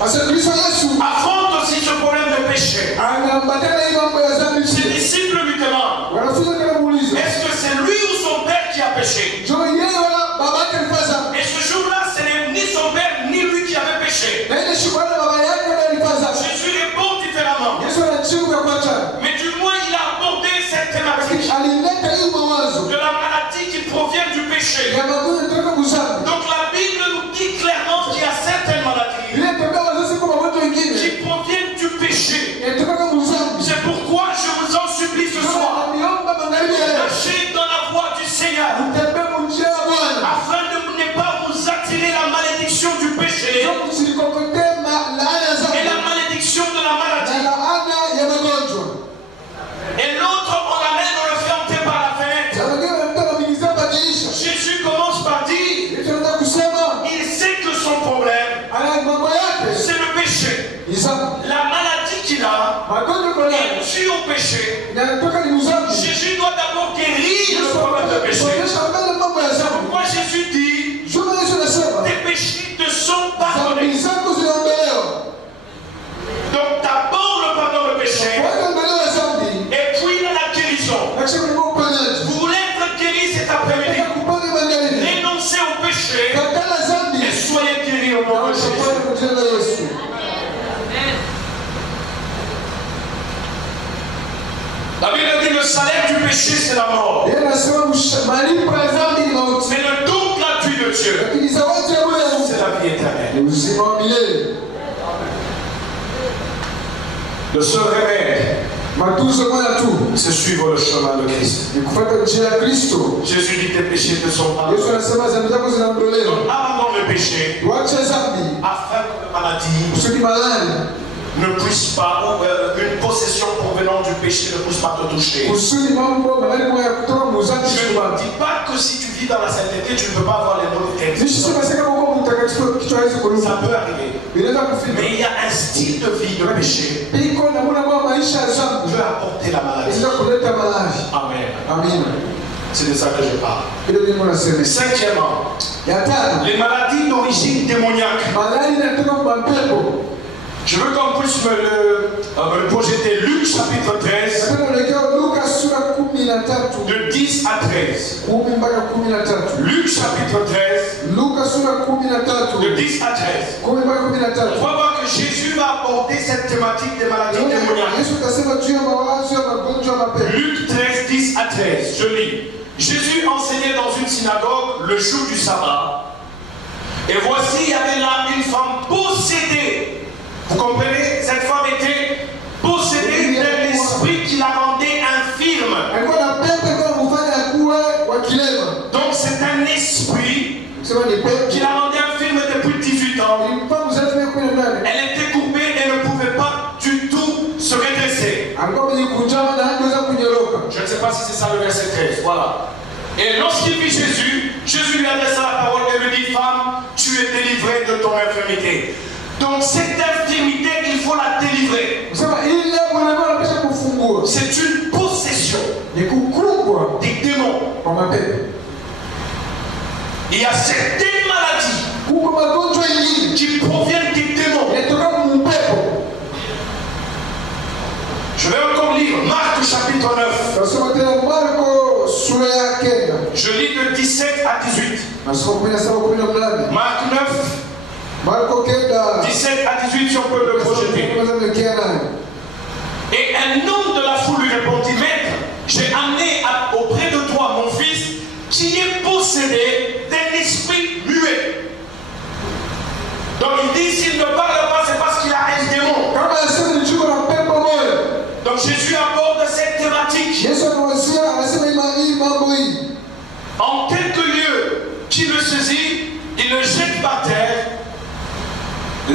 Sasa Kristo Yesu affronte aussi ce problème de péché. anaambatana hii mambo ya dhambi. Ses disciples lui demandent, Wanafunzi wanamuuliza, est-ce que c'est lui ou son père qui a péché? "Je yeye wala baba yake alifanya dhambi?" Et ce jour-là, ce n'est ni son père ni lui qui avait péché. Na ile siku wala baba yake wala alifanya dhambi. Jésus répond différemment. Yesu anajibu kwa kuacha. Mais du moins, il a abordé cette thématique Alileta hii mawazo de la maladie qui provient du péché. ya magonjwa kutoka kuzambi. Donc la Bible nous dit clairement qu'il y a certaines maladies Ile tembea wazazi kwa magonjwa qui mengine proviennent du péché. yanatoka kuzambi. C'est pourquoi je vous yanatoka ni mzambi. Jésus doit d'abord guérir le problème de péché. Kuonyesha mbele mambo ya C'est dhambi. pourquoi Jésus dit, Juma Yesu anasema tes péchés te sont dhambi pardonnés. zako zinaondolewa. Donc d'abord le pardon de péché, Kwanza ondolewa dhambi, et puis la guérison. na kisha kuna uponyaji. Vous voulez être guéri cet après-midi? Nataka kupona magharibi. Renoncez au péché Katala dhambi. et soyez guéris au Na nom de utapona Jésus. kwa jina la Yesu. La Bible dit le salaire du péché c'est la mort. Yeye anasema malipo ya dhambi ni mauti. Mais le don gratuit de Dieu, Lakini zawadi ya Mungu c'est la vie éternelle. ni uzima wa milele. Le seul remède, Matunzo moja tu c'est suivre le chemin de Christ. ni kufuata njia ya Kristo. Jésus dit tes péchés te sont Yesu pardonnés. anasema dhambi zako zinaondolewa. Donc abandonne le péché Tuache dhambi afin que la maladie kusudi malali, ne puisse pas, ou une possession provenant du péché ne puisse pas te toucher. kusudi mambo malali moja kutoka muzambi Je ne shimani. dis pas que si tu vis dans la sainteté, tu ne peux pas avoir les maux de tête. Nishisema sasa kama uko mtakatifu kichwa hawezi Ça kuruka. peut arriver. Inaweza kufika. Mais il y a un style de vie de péché Iko na mwana kwa maisha ya qui dhambi. peut apporter la maladie. Inaweza kuleta maradhi. Amen. Amina. C'est de ça que je parle. Hilo ndilo nasema. Cinquièmement, Ya tano, les maladies d'origine démoniaque. malali inatoka kwa mapepo. Je veux qu'on puisse me le projeter. Luc chapitre 13, Sasa tunaelekea Luka sura 13. de 10 à 13. 10 mpaka 13. Luc chapitre 13, Luka sura de 13. 10 à 13. 10 mpaka On 13. va voir que Jésus va aborder cette thématique des maladies démoniaques. Yesu akasema juu ya mawazo ya magonjwa ya mapepo. Luc 13, 10 à 13. Je lis. Jésus enseignait dans une synagogue le jour du sabbat. Et voici, il y avait là une femme possédée. Vous comprenez? Cette femme était possédée d'un esprit qui la rendait infirme. Alikuwa na pepo kwa kufanya akuwe wa kilema. Donc c'est un esprit Sema ni pepo. qui la rendait infirme depuis 18 ans. Ilimpa mzazi wake 18. Elle était courbée et ne pouvait pas du tout se redresser. Alikuwa amejikunjama na hangeweza kunyoroka. Je ne sais pas si c'est ça le verset 13. Voilà. Et lorsqu'il vit Jésus, Jésus lui adressa la parole et lui dit, femme, tu es délivrée de ton infirmité. Donc cette infirmité, il faut la délivrer. Sema ile mwanadamu anapaswa kufungua. C'est une possession Ni kukumbwa des démons. kwa mapepo. Il y a certaines maladies Kuko magonjwa ingine qui proviennent des démons. yanatoka kwa mapepo. Je vais encore lire Marc chapitre 9. Nasoma tena Marko sura ya 9. Je lis de 17 à 18. Nasoma 17-18. Marc 9, Marko 9. 17 à 18, si on peut le projeter. Et un homme de la foule lui répondit, Maître, j'ai amené auprès de toi mon fils qui est possédé d'un esprit muet. Donc il dit, s'il ne parle pas, c'est parce qu'il a un démon. Donc Jésus aborde cette thématique. En quelques lieux qui le saisit, il le jette par terre.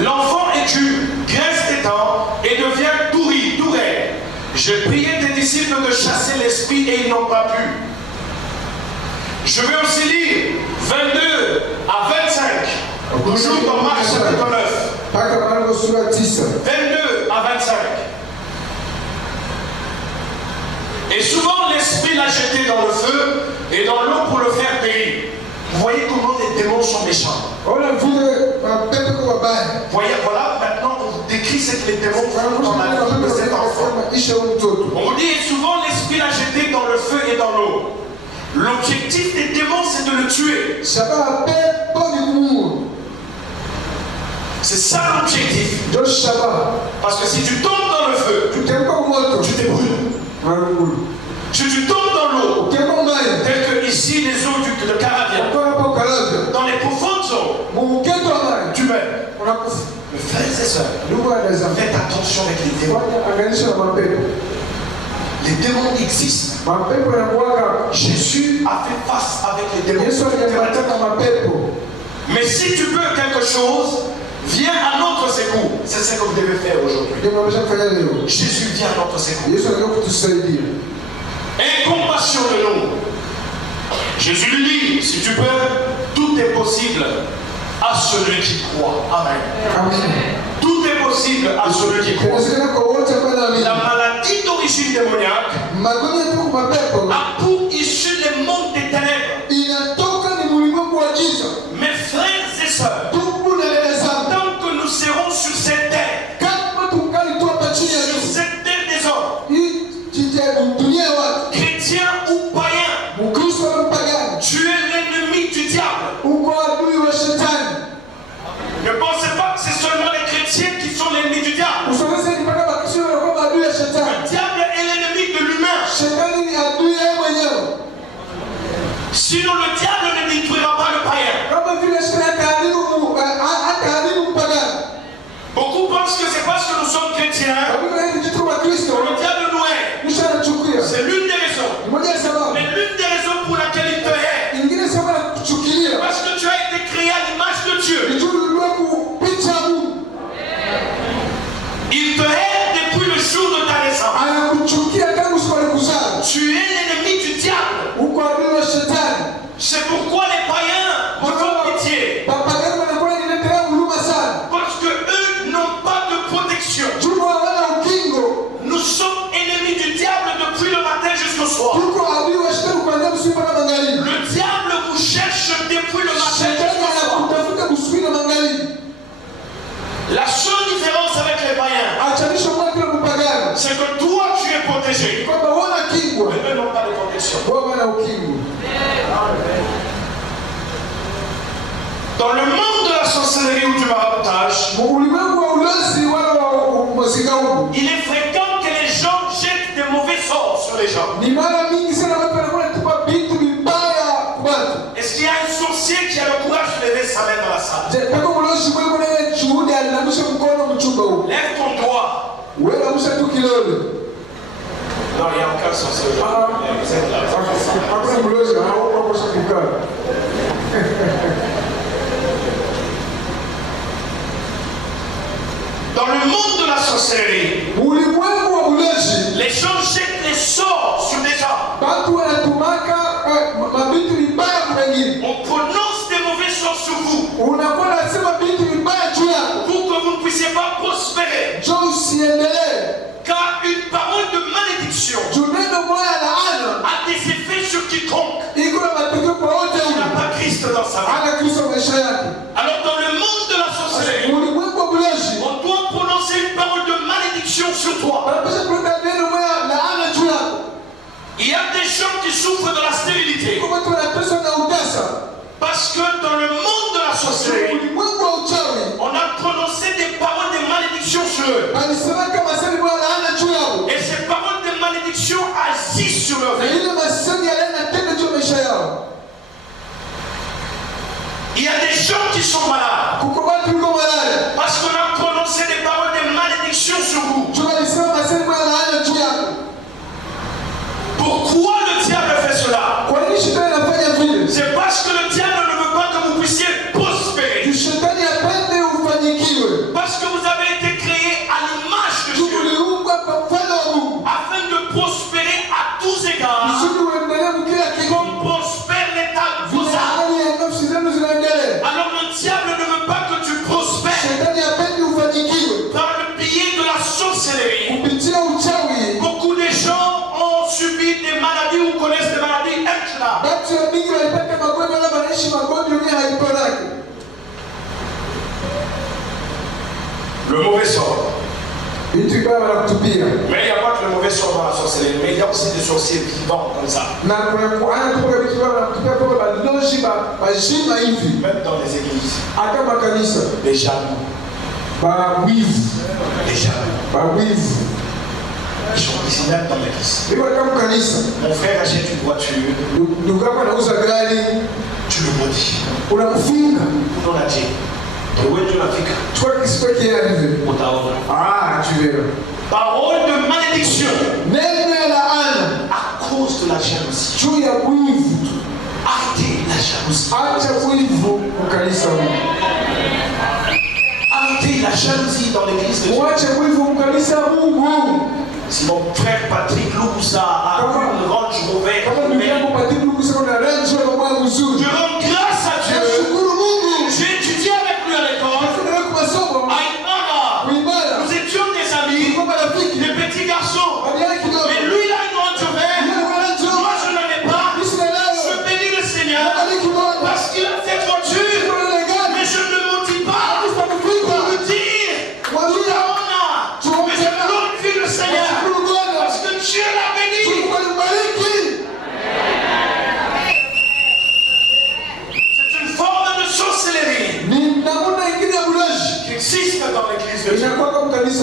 L'enfant écume, graisse des dents et devient tout raide. J'ai prié tes disciples de chasser l'esprit et ils n'ont pas pu. Je vais aussi lire 22 à 25. Toujours dans Marc chapitre 9. 22 à 25. Et souvent l'esprit l'a jeté dans le feu et dans l'eau pour le faire périr. Vous voyez comment les démons sont méchants. Voyez, voilà, maintenant on vous décrit ce que les démons font dans la vie de cet enfant. On vous dit, et souvent l'esprit l'a jeté dans le feu et dans l'eau. L'objectif des démons, c'est de le tuer. C'est ça l'objectif. Parce que si tu tombes dans le feu, tu t'ébrouilles. Si tu tombes dans l'eau, tel que ici les eaux de Caravia, dans les profondes eaux, tu meurs. Mais frères et sœurs, faites attention avec les démons. Les démons existent. Jésus a fait face avec les démons. Mais si tu peux quelque chose, viens à notre secours. C'est ce que vous devez faire aujourd'hui. Jésus vient à notre secours. Aie compassion de nous. Jésus lui dit, si tu peux, tout est possible à celui qui croit. Amen. Amen. Tout est possible. possible à celui qui croit. inawezekana kwa wote ambao La wanaamini. maladie d'origine démoniaque Magonjwa yatoka kwa mapepo a pour issue les mondes des ténèbres. inatoka ni ulimwengu wa giza. Mes frères et sœurs, Ndugu na dada zangu, tant que nous serons sur cette terre, kama tungali tu hapa chini ya sur dunia cette terre des hommes, dunia ya watu, chrétiens ou païens, Mkristo au mpagani, tu es l'ennemi du diable. uko adui wa shetani. Ne pensez pas que c'est seulement les chrétiens qui sont l'ennemi du diable. Usiweze kupata Wakristo wanakuwa adui ya Le shetani. diable est l'ennemi de l'humain. Shetani ni adui yeye mwenyewe. Sinon le diable ne détruira pas le païen. Kama vile shetani ataharibu mpagani. Beaucoup pensent que c'est parce que nous sommes chrétiens Kabla hivi kitu wa Kristo, que le diable nous hait. mshanachukia. C'est l'une des raisons. Moja ya sababu. Mais l'une des raisons pour laquelle il te hait, Ingine sababu ya kuchukilia. parce que tu as été créé à l'image de Dieu. Ni juu uliwa kupicha Mungu. Il te hait depuis le jour de ta naissance. Anakuchukia tangu siku alikuzaa. Tu es l'ennemi du diable. Uko adui wa shetani. C'est pourquoi les païens me font pitié. Wapagani wanakuwa niletea huruma sana. Parce que eux n'ont pas de protection. Tuko hawana ukingo. Nous sommes ennemis du diable depuis le matin jusqu'au soir. Tuko adui wa shetani kuanzia usiku mpaka magharibi. Le diable vous cherche depuis le matin Shetani jusqu'au soir. anakutafuta usiku na magharibi. La seule différence avec les païens, Achanisho mwake na mpagani. c'est que toi tu es protégé. Kwamba wana kingwa. Mais eux n'ont pas de protection. Wao wana ukingo. Dans le monde de la sorcellerie ou du maraboutage, Ulimwengu wa ulozi wala wa mwazingaungu. il est fréquent que les gens jettent des mauvais sorts sur les gens. Ni mara mingi sana watu wanakuwa wanatupa vitu vibaya kwa watu. Est-ce qu'il y a un sorcier qui a le courage de lever sa main dans la salle? Je, kama ulozi mweko na ile juhudi alinamisha mkono mchumba huu. Lève ton doigt. Wewe unamsha tu kilole. Non, il n'y a aucun sorcier. Vous êtes là. Hakuna mlozi hapo kukaa. Dans le monde de la sorcellerie, Ulimwengu wa ulozi les gens jettent les sorts sur des gens. watu wanatumaka mabitu vibaya kwa wengine. On prononce des mauvais sorts sur vous Unakuwa unasema vitu vibaya juu yako. pour que vous ne puissiez pas prospérer. Njoo usiendelee. Car une parole de malédiction Juu neno moja laana a des effets sur quiconque iko na matokeo kwa wote qui n'a ule. pas Christ dans sa vie. Hana Kristo maisha yake. Alors dans le monde de la sorcellerie, Ulimwengu wa ulozi on doit prononcer une parole de malédiction sur toi. wanapaswa kuleta neno moja laana juu yako. Il y a des gens qui souffrent de la stérilité Kwa watu wanateswa na utasa. parce que dans le monde de la sorcellerie, Ulimwengu wa uchawi on a prononcé des paroles de malédiction sur eux. alisema kama sema moja laana juu yao. Et ces paroles de malédiction agissent sur leur Na vie. ile masemi ya laana tena juu ya maisha yao. Il y a des gens qui sont malades Kuko watu wiko malaya. parce qu'on a prononcé des paroles de malédiction sur vous. Juu alisema masemi moja laana juu yako. Pourquoi le diable fait cela? Kwa nini shetani anafanya vile? C'est parce que le diable ne veut pas que vous puissiez prospérer. Juu shetani apende ufanikiwe. Parce que vous avez été créé à l'image de Juu Dieu uliumbwa kwa mfano wa Mungu. afin de prospérer à tous égards Kusudi uendelee mkila kitu. comme prospère l'état de vos Vile âmes. hali ya nafsi zenu zinaendelea. Alors le diable ne veut pas que tu prospères Shetani apende ufanikiwe. par le biais de la sorcellerie. Kupitia uchawi. Beaucoup de gens ont subi des maladies ou connaissent des maladies incurables. Watu wa mingi walipata magonjwa na wanaishi magonjwa yenye haiponaki. Le mauvais sort. Vitu vibaya wanakutupia. Mais il n'y a pas que le mauvais sort dans la sorcellerie, mais il y a aussi des sorciers vivants comme ça. Na kuna kuana kutoka vitu vibaya wanakutupia kwa balozi bajima hivi. Même dans les églises. Hata makanisa. Les jaloux. Bawivu. Les jaloux. Bawivu. Ils sont ici même dans l'église. Iwa kama kanisa. Mon frère achète une voiture, Ndugu yako anauza gari. tu le maudis. Unamfunga. On a dit, tu vois Dieu l'Afrique. Chukua kisipo kiarive. Ah, tu verras. Parole de malédiction Neno ya laana. à cause de la jalousie. Juu ya wivu. Arrêtez la jalousie. Acha wivu mkanisa Mungu. Arrêtez la jalousie dans l'église de Dieu. Mwache wivu mkanisa Mungu. Si mon frère Patrick Loussa a une Range Rover, Kama ndugu yangu Patrick Luku sema na range wa mwa mzuri. je rends grâce à Dieu. Nashukuru Mungu. J'ai étudié avec lui à l'école, Nafanya kwa masomo. à Imara. Kuimara.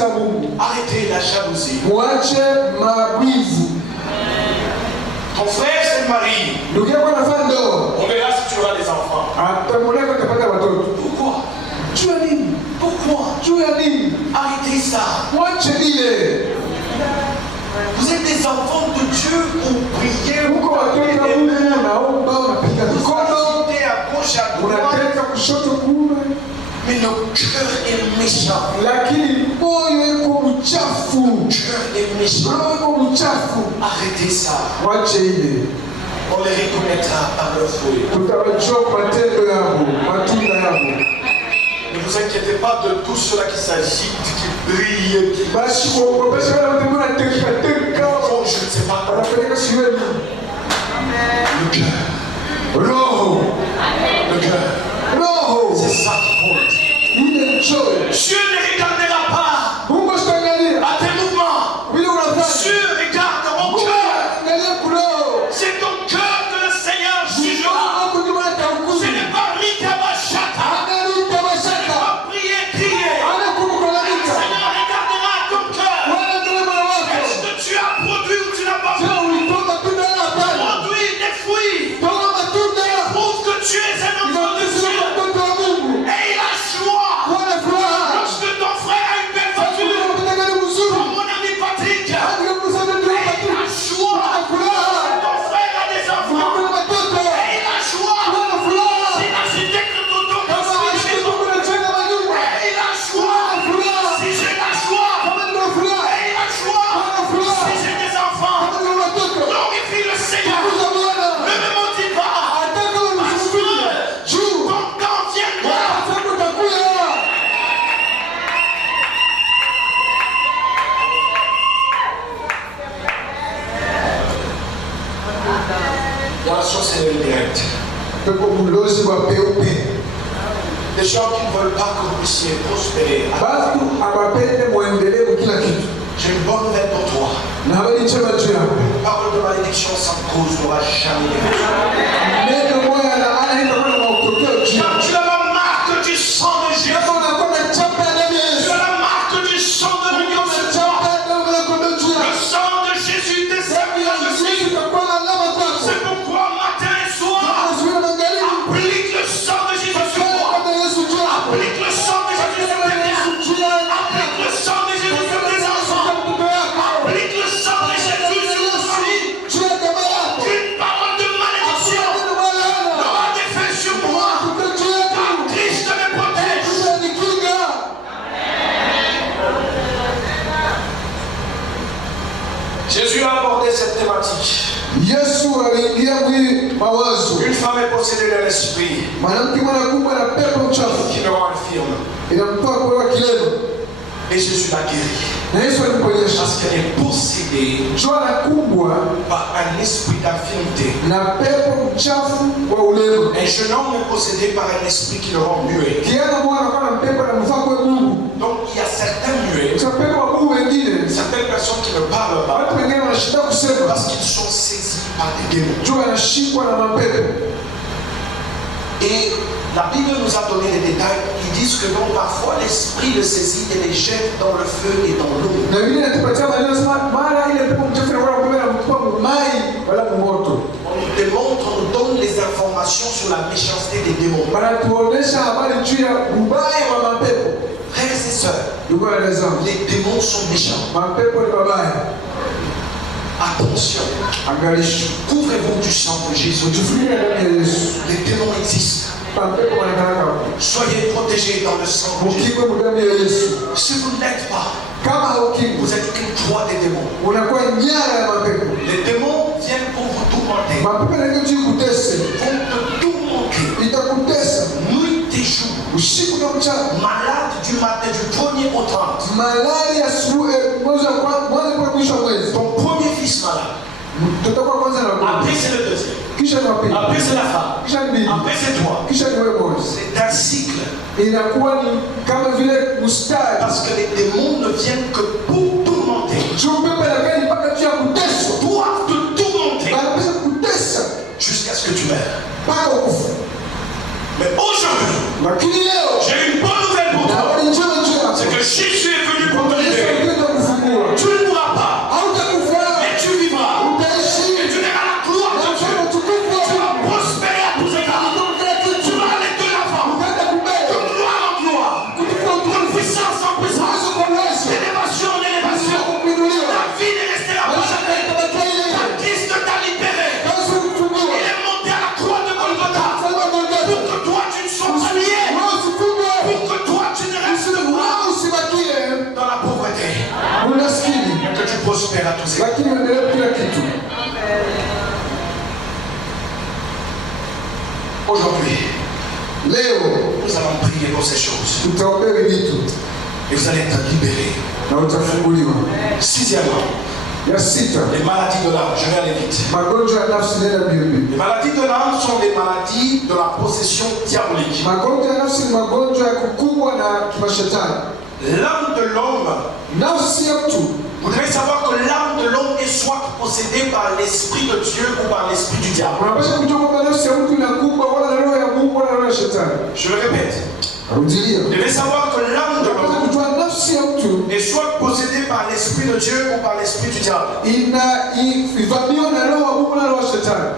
ya Mungu. Arrêtez la jalousie. Mwache mabwivu. Ton frère s'est marié. Ndugu yako anafanya ndoa. On verra si tu auras des enfants. Atamwona utapata watoto. Pourquoi? Juu ya nini? Pourquoi? Juu ya nini? Arrêtez ça. Mwache lile. Vous êtes des enfants de Dieu, vous priez, vous Uko watoto wa Mungu, unaomba, unapiga mikono, agitez à gauche, à droite, unateka kushoto kuume, mais le cœur est méchant. lakini moyo iko mchafu. Le cœur est méchant. Moyo iko mchafu. Arrêtez ça. Mwache ile. On les reconnaîtra par leurs fruits. Tutawajua kwa matendo yao, matunda yao. Ne vous inquiétez pas de tout cela qui s'agite, qui brille, qui Basi kuogopesha wale wote wanateka oh, je ne sais pas. wanapeleka shuleni. Le cœur. Roho. Le cœur. Roho. C'est ça qui compte. Ile njoyo. Dieu ne regardera pas Mungu asitaangalia à tes mouvements. vile unafanya. Dieu regarde mon Mungu cœur. anaangalia kuroho. C'est ton cœur que le Seigneur jugera. Ce n'est pas Rikabashata. Pas prier, crier. Le Seigneur regardera ton cœur. Est-ce que tu as produit ou tu n'as pas produit des fruits? Prouve que tu es un enfant de Dieu. Et il a joie. Lorsque ton frère a une belle voiture, comme mon ami Patrick, il a joie. Ton frère a des enfants. Et il a joie. Si l'architecte Toto construit des maisons. Et il a joie. Si j'ai la joie. Et il a joie. Si j'ai des enfants. Glorifie le Seigneur. Ne me maudis pas. Parce que ton temps viendra. La chose est directe. Pepo mlozi wa peupe. Des gens qui ne veulent pas que vous puissiez prospérer. Basi abapende muendelee kila kitu. J'ai une bonne nouvelle pour toi. Na habari njema juu yako. Parole de malédiction sans cause n'aura jamais d'écho. Neno moja la anaenda kwa matokeo juu. Car tu as la marque du sang de Jésus. Kama unakuwa na chapa ya damu ya Tu Yesu. as la marque du sang de l'union de toi. Chapa ya damu ya kondoo juu Le yako. sang de Jésus descend dans le Yesu ciel. itakuwa na alama kwako. C'est pourquoi matin et soir, Usiwe na ngalifu. applique le sang de Jésus sur toi. Damu ya Yesu juu yako. Applique le sang de Jésus sur tes biens. Juu yako. Applique le sang de Jésus sur tes enfants. Mtoto yako. Applique le sang de Jésus sur ta vie. Juu ya jamaa yako. Une parole de malédiction Neno moja la ana. n'aura d'effet sur moi. Mtoto juu yako. Car Christ me protège. Unanikinga. Jésus a abordé cette thématique. Yesu aliingia mwili mawazo. Une femme est possédée de l'esprit Mwanamke mwanakumbwa na pepo mchafu qui le rend infirme. inamtoa kwa kilema, Et Jésus l'a guérie. na Yesu alimponyesha. Parce qu'elle est possédée Jua anakumbwa par un esprit d'infirmité. na pepo mchafu wa ulema. Un jeune homme est possédé par un esprit qui le rend muet. Kijana mmoja anakuwa na pepo na mfaa kwa Mungu. Donc il y a certains muets, Sasa pepo wa Mungu wengine, certaines personnes qui ne parlent pas watu wengine wanashinda kusema parce qu'ils sont saisis par des démons. jua anashikwa na mapepo. Et la Bible nous a donné des détails. Ils disent que donc parfois l'esprit le saisit et les jette dans le feu et dans l'eau. Na Biblia inatupatia maneno sema mara ile pepo mchafu inakuwa kubeba na mtupa mai wala moto. On nous démontre, on nous donne les informations sur la méchanceté des démons. Wanatuonesha habari juu ya ubaya wa mapepo. Frères et sœurs, Ndugu na dada zangu, les démons sont méchants. mapepo ni mabaya. Attention, Angalisho. couvrez-vous du sang de Jésus. Tufunike damu ya Yesu. Les démons existent. Mapepo wanakaa. Soyez protégés dans le sang de Jésus. Ukimwe mu damu ya Yesu. Si vous ne l'êtes pas, Kama haukimwi, vous êtes une proie des démons. unakuwa nyara ya mapepo. Les démons viennent pour vous tourmenter, Mapepo yanakuja juu kutese. vont te tourmenter, Itakutesa nuit et jour, usiku na mchana. malade du matin, du 1er au 30. Malaria asubuhi, mwanzo kwa mwisho wa mwezi. Ton premier fils malade, Mtoto kwa kwanza na kwa. après c'est le deuxième, Kisha ni wa pili. après c'est la femme, Kisha ni bibi. après c'est toi. Kisha ni wewe mmoja. C'est un cycle. Inakuwa ni kama vile mstari. Parce que les démons ne viennent que pour tourmenter. Juu pepo inakaa mpaka juu ya kuteswa. Doivent te tourmenter Wanapaswa kutesa jusqu'à ce que tu meurs. mpaka ukufa. Mais aujourd'hui, Lakini leo j'ai une bonne nouvelle pour na toi. habari njema juu yako. C'est que Jésus est venu pour te libérer. persévère à tous ces lakini uendelee kila kitu. Aujourd'hui, Leo nous allons prier pour ces choses. tutaombea vitu Et vous allez être libérés. na utafunguliwa. Sixièmement, Ya sita, les maladies de l'âme. Je vais aller vite. magonjwa ya nafsi nenda mbio. Les maladies de l'âme sont les maladies de la possession diabolique. Magonjwa ya nafsi ni magonjwa ya kukumbwa na kimashetani. L'âme de l'homme, Nafsi ya mtu, vous devez savoir que l'âme de l'homme est soit possédée par l'esprit de Dieu ou par l'esprit du diable. unapaswa kujua kwamba nafsi ya mtu inakumbwa wala na roho ya Mungu wala na roho ya shetani. Je le répète. Arudilia. Vous devez savoir que l'âme de Unapaswa l'homme kujua nafsi ya mtu est soit possédée par l'esprit de Dieu ou par l'esprit du diable. ivamiwa na roho wa Mungu na roho wa shetani.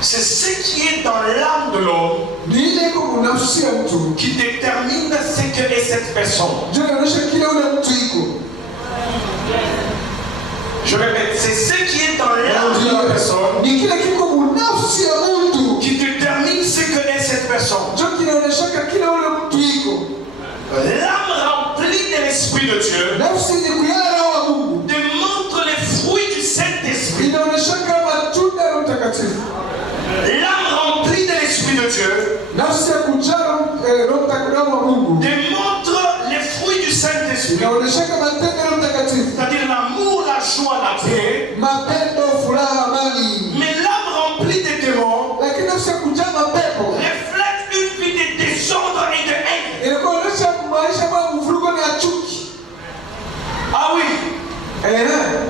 C'est ce qui est dans l'âme de l'homme Ni ile iko kwa nafsi ya mtu qui détermine ce que est cette personne. ndio inaonyesha kile ule mtu iko. Je répète, c'est ce qui est dans l'âme de la personne Ni kile kiko kwa nafsi ya mtu qui détermine ce que est cette personne. ndio kinaonyesha kile ule mtu iko. L'âme remplie de l'Esprit de Dieu Nafsi ni kuyala roho wa Mungu. démontre les fruits du Saint-Esprit. Inaonyesha kama matunda ya Roho Mtakatifu. L'âme remplie de l'Esprit de Dieu Nafsi ya kujaa Roho Mtakatifu wa Mungu démontre les fruits du Saint-Esprit. inaonyesha kama matendo ya Roho Mtakatifu. C'est-à-dire l'amour, la joie, la paix. Mapendo, furaha, amani. Mais l'âme remplie des démons Lakini nafsi ya kujaa mapepo reflète une vie de désordre et de haine. inaonyesha maisha ambayo mvurugo ni ya chuki. Ah oui,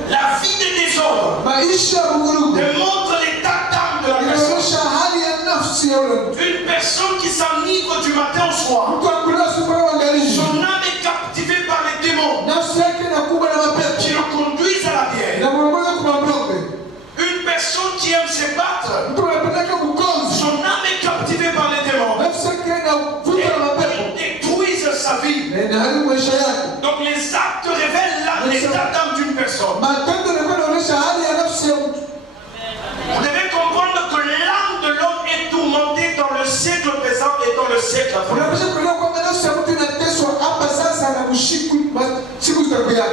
La vie de désordre maisha ya mvurugo démontre l'état d'âme de la personne. inaonyesha hali ya nafsi ya ule mtu. Une personne qui s'enivre du matin au soir, Mtu akulewa siku ya uangalizi. son âme est captivée par les démons Nafsi yake inakumbwa na mapepo. qui le conduisent à la bière. Inamuongoza kwa mabombe. Une personne qui aime se battre, Mtu anapendaka kukonzi. son âme est captivée par les démons Nafsi yake inavutwa et na mapepo. ils détruisent sa vie. Na inaharibu maisha yake. Donc les actes révèlent l'état d'âme d'une personne. Matendo yanakuwa yanaonyesha hali ya nafsi ya mtu. Vous devez comprendre que l'âme de l'homme est tourmentée dans le siècle présent et dans le siècle à venir. Unapaswa kuelewa kwamba nafsi ya mtu inateswa hapa sasa na siku zitakuja.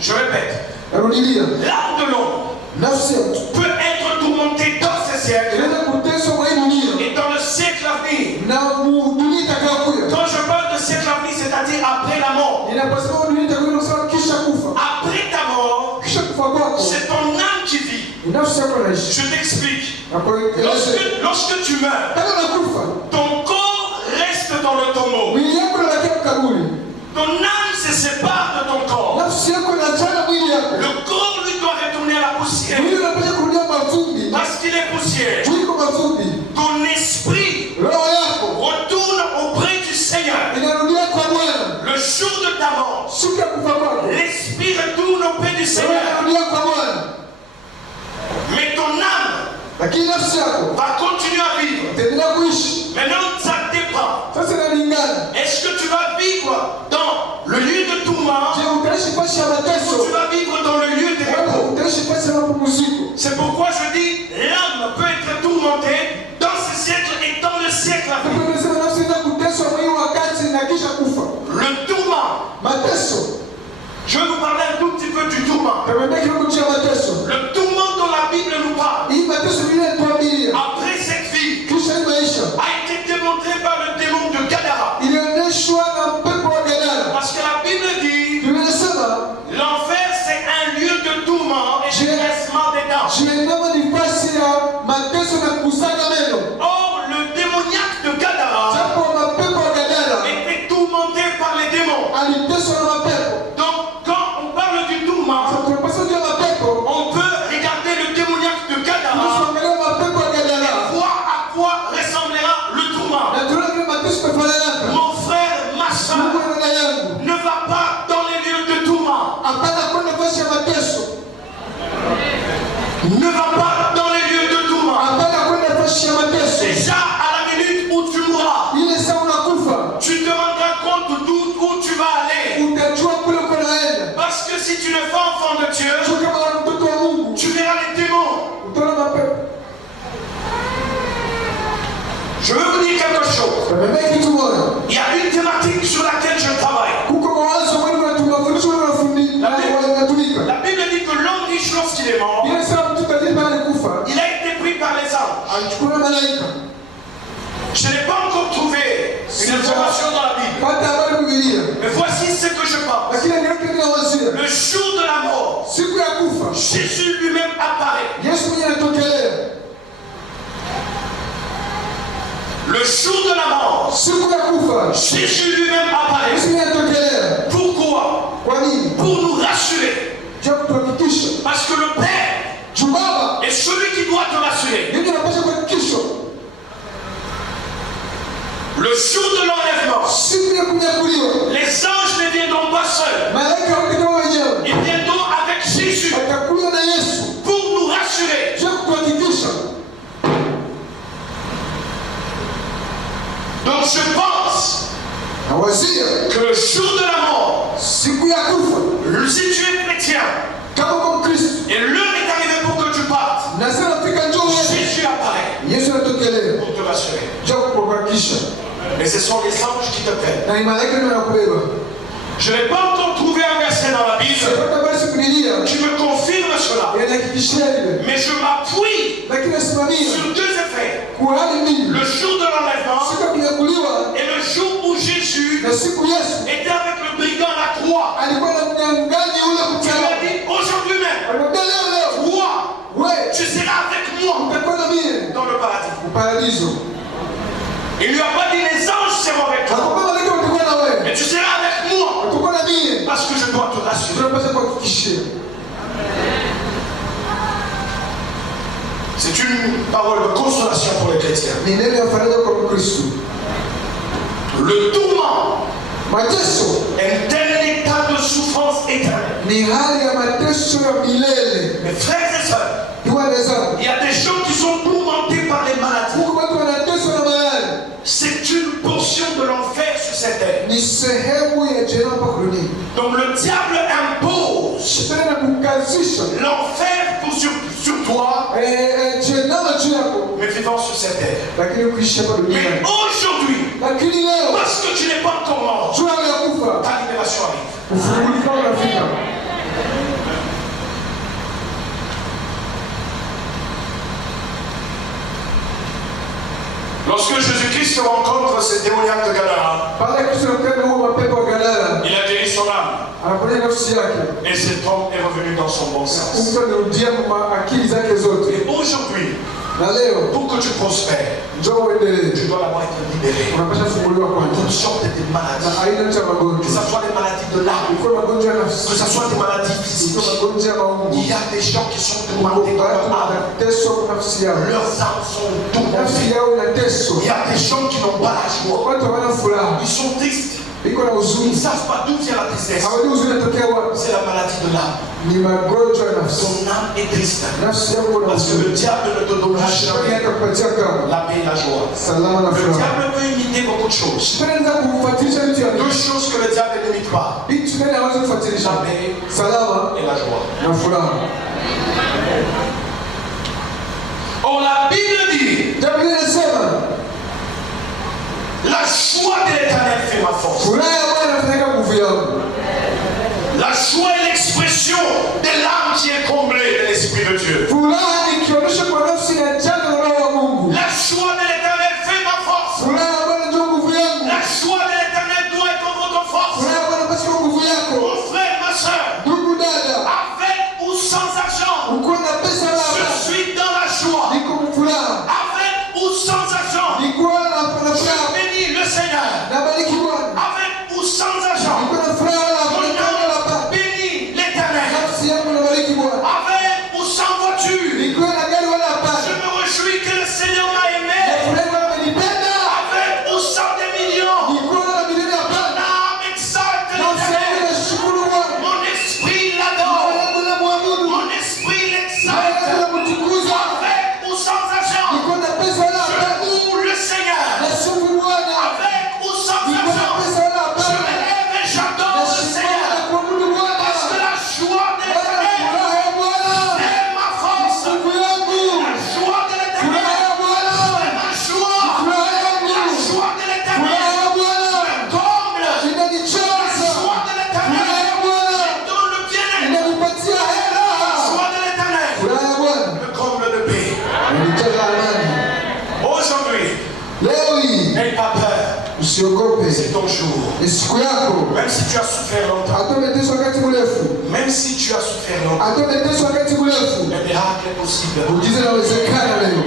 Je répète, Narudilia. l'âme de l'homme Nafsi ya mtu peut être tourmentée dans ce siècle inaweza kuteswa kwa hii dunia et dans le siècle à venir. na dunia itakayokuja. Quand je parle de siècle à venir, c'est-à-dire après la mort. Inaposema dunia itakuja kusema kisha kufa. Après ta mort, Kisha kufa kwako c'est ton âme qui vit. nafsi yako inaishi. Je t'explique. Nakueleza. Lorsque tu meurs, Kama unakufa, ton corps reste dans le tombeau. mwili yako unabakia kaburi. Ton âme se sépare de ton corps. Nafsi yako inachana mwili yako. Le corps lui doit retourner à la poussière Mwili unapaswa kurudia mavumbi. parce qu'il est poussière. Mwili kwa mavumbi. Ton esprit Roho yako retourne auprès du Seigneur. inarudia kwa Bwana. Le jour de ta mort, Siku ya kufa kwako, l'esprit retourne auprès du roho Seigneur. inarudia kwa Bwana. Mais ton âme Lakini nafsi yako va continuer à vivre. itaendelea kuishi. Maintenant, ça dépend. Sasa inalingana. Est-ce que tu vas vivre dans le lieu de tourment Je, utaishi fasi ya ou mateso tu vas vivre dans le lieu de repos? au utaishi fasi ya mapumziko. C'est pourquoi je dis l'âme peut être tourmentée dans ce siècle et dans le siècle à venir. Tumesema nafsi ina kuteswa mwili wakati na kisha kufa. Le tourment, Mateso. je vais vous parler un tout petit peu du tourment. Tumebaki kuchia mateso. Le tourment dont la Bible nous parle, Hii mateso vile tuambilia. après cette vie, Kisha hii maisha a été démontré par le démon de Gadara. ilionyeshwa na pepo wa Gadara. Parce que la Bible dit, Tumesema l'enfer c'est un lieu de tourment et de graissement des dents. jehanamu ni fasi ya mateso na kusaga meno. Or, le démoniaque de Gadara Japo mapepo wa Gadara était tourmenté par les démons. aliteswa na mapepo. Donc, quand on parle du tourment, Tunapaswa kujua mapepo. on peut regarder le démoniaque de Gadara Tunaangalia mapepo wa Gadara. et voir à quoi ressemblera le tourment. Na tunaona vile mateso yamefanana. Mon frère, ma soeur, Mungu na dada yangu. ne va pas dans les lieux de tourment. Hapana kwenda fasi ya mateso. Ne va pas dans les lieux de tourment. Hapana kwenda fasi ya mateso. Déjà, à la minute où tu mourras, Ile saa unakufa, tu te rendras compte d'où tu vas aller. utajua kule uko naenda. Parce que si tu ne fais enfant de Dieu, Sio kama wewe mtoto wa Mungu, tu verras les démons. utaona mapepo. Je veux vous dire quelque chose. Tumebaki kitu moja. Il y a une thématique sur laquelle je travaille. Kuko mawazo wengi wanafundisha wanatumika. La Bible dit que l'homme riche Jésus lui-même apparaît. Yesu mwenyewe anatokelea. Le jour de la mort, Siku ya kufa, Jésus lui-même apparaît. Yesu mwenyewe anatokelea. Pourquoi? Kwa nini? Pour nous rassurer. Je kutuhakikisha. Parce que le Père Baba est celui qui doit te rassurer. ndiye anapaswa kuhakikisha. Le jour de l'enlèvement, Siku ya kunyakuliwa, les anges ne viendront pas seuls. malaika hawatakuwa wenyewe. Ils viendront avec Jésus Watakuja na Yesu. pour nous rassurer. Je kutuhakikisha. Donc je pense Nawazia que le jour de la mort, siku ya kufa, si tu es chrétien kama kwa Mkristo et l'heure est arrivée pour que tu partes, na sasa fika njoo wewe, Jésus apparaît Yesu anatokelea. pour te rassurer. Je kukuhakikisha. Mais ce sont les anges qui te prennent. Na ni malaika ndio wanakubeba. Je n'ai pas encore trouvé un verset dans la Bible Sipata basi kunilia. qui me confirme cela. Inahakikishia ile. Mais je m'appuie Lakini nasimamia sur deux effets. kwa hali mbili. Le jour de l'enlèvement Siku ya kunyakuliwa et le jour où Jésus na siku Yesu était avec le brigand à la croix. alikuwa na mnyang'anyi ule Tu lui as mchawi. dit aujourd'hui même, Alimwambia leo, toi, wewe tu seras avec moi utakuwa na mimi dans le paradis. paradiso. Il lui a pas dit les anges seront avec toi, Hakupa malaika utakuwa na wewe. mais tu seras avec moi Utakuwa na mimi. parce que je dois te rassurer. Tunapaswa kuhakikishia. C'est une parole de consolation pour les chrétiens. Ni neno ya faraja kwa Mkristo. Le tourment Mateso est un tel état de souffrance éternelle. ni hali ya mateso ya milele. Mes frères et sœurs, Ndugu zangu, il y a des gens qui sont tourmentés par les maladies. huko watu wanateswa na malali. C'est une portion de l'enfer sur cette terre. Ni sehemu ya jehanamu hapa duniani. Donc le diable impose Shetani anakukazisha l'enfer sur toi, jehanamu juu yako, mais vivant sur cette terre. lakini kuishi hapa Mais duniani. aujourd'hui, Lakini leo parce que tu n'es pas encore mort, jua ya kufa, ta libération arrive. ufungulifu wako unafika. Lorsque Jésus-Christ rencontre ce démoniaque de Gadara, Baada ya Kristo kukana huo mapepo wa Galilaya, il a guéri son âme anaponya nafsi yake. et cet homme est revenu dans son bon sens. Mtu anarudia akili zake zote. Et aujourd'hui, Na leo pour que tu prospères, njoo uendelee. tu dois d'abord être libéré Unapaswa kufunguliwa de kwanza. toutes sortes de Na maladies, aina yote ya que magonjwa. ce soit des maladies de l'âme, Ilikuwa magonjwa ya que nafsi, ce soit des maladies physiques. ilikuwa magonjwa ya maungu. Il y a des gens qui sont tourmentés dans Watu leur âme. wanateswa kwa nafsi yao. Leurs âmes sont Nafsi tourmentées. yao inateswa. Il y a des gens qui n'ont pas la joie. Watu hawana furaha. Ils sont tristes. Iko na Ils ne huzuni. savent pas d'où vient la tristesse. Hawajui huzuni inatokea wapi. C'est la maladie de l'âme. Ni magonjwa ya nafsi. Ton âme est triste. Nafsi yako ina Parce que huzuni. le diable ne te donnera Shetani jamais hatakupatia kama la paix et la joie. salama na Le furaha. diable peut imiter beaucoup de choses. Shetani anaweza kufuatilisha vitu ya Deux choses que le diable n'imite pas. vitu shetani hawezi kufuatilisha. La paix Salama et la joie. na furaha. Or la Bible dit, Biblia inasema la joie de l'éternel fait ma force. furaha ya Bwana inafanyika nguvu yangu. La joie est l'expression de l'âme qui est comblée de l'Esprit de Dieu. Furaha ni kionyesho kwa nafsi ya jana na roho wa Mungu. La joie de l'éternel fait ma force. Furaha ya Bwana ndio nguvu yangu. La joie de l'éternel doit être votre force. Furaha ya Bwana basi kwa nguvu yako. Mon frère, ma soeur, Ndugu dada, avec ou sans argent, uko na pesa je labda, suis dans la joie. niko furaha. Avec ou sans argent, Niko na furaha. bénis le Seigneur. Nabariki Bwana. C'est ton jour. ni siku yako. Même si tu as souffert longtemps. Hata umeteswa wakati mrefu. Même si tu as souffert longtemps. Hata umeteswa wakati mrefu. Le miracle est possible. Muujiza unawezekana leo.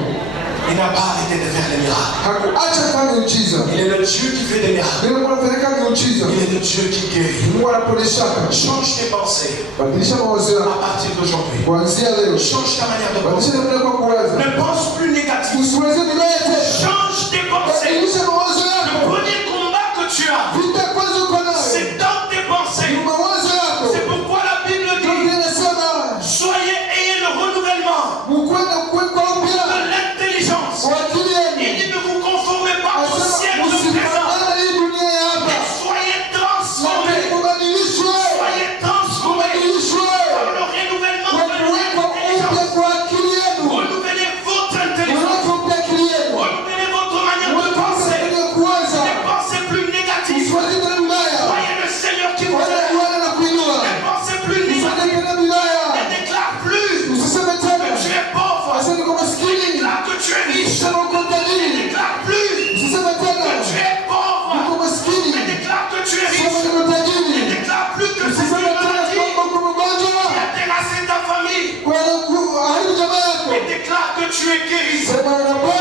Il n'a pas arrêté de faire des miracles. Hakuacha kufanya miujiza. Il est le Dieu qui fait des miracles. Ndio Mungu anafanya miujiza. Il est le Dieu qui guérit. Mungu anaponesha. Change tes pensées. Badilisha mawazo yako. À partir d'aujourd'hui. Kuanzia leo. Change ta manière de penser. Badilisha namna yako kuwaza. Ne pense plus négatif. Usiwaze vibaya tena. Change tes pensées. Badilisha mawazo Le yako. premier combat que tu as, Vita kwanza uko nayo. c'est dans tes pensées. Ni mawazo yako. C'est pourquoi la Bible dit, Biblia inasema soyez, ayez le renouvellement mkwenda kuwekwa upya. de l'intelligence. Kwa akili yenu. Il dit, ne vous conformez pas au Anasema siècle présent, msipambane hii dunia ya hapa. mais soyez transformés. Lakini mubadilishwe. Soyez transformés Mubadilishwe. par le renouvellement Kwa de kuwekwa upya l'intelligence. kwa akili yenu. Renouvelez votre intelligence. Kuwekwa upya akili yenu. Renouvelez votre manière de penser. Kuwekwa kuwaza. Ne pensez plus négatif. Usiwaze tena vibaya. Voyez le Seigneur qui vous Wala aide. kuona na kuinua. Ne pensez plus Usiwaze négatif. tena vibaya. Ne déclare plus Usiseme que tena. tu es pauvre. Asante kwa maskini. Déclare que tu es riche. Usiseme uko Ne tajiri. déclare plus Usiseme que tena. tu es pauvre. Uko maskini. Ne déclare que tu es Usiseme riche. uko Ne tajiri. déclare plus que c'est Usiseme une tena maladie kwamba uko mgonjwa. qui a terrassé ta famille. Aharibu jamaa yako. Ne déclare que tu es guéri. Sema unapona.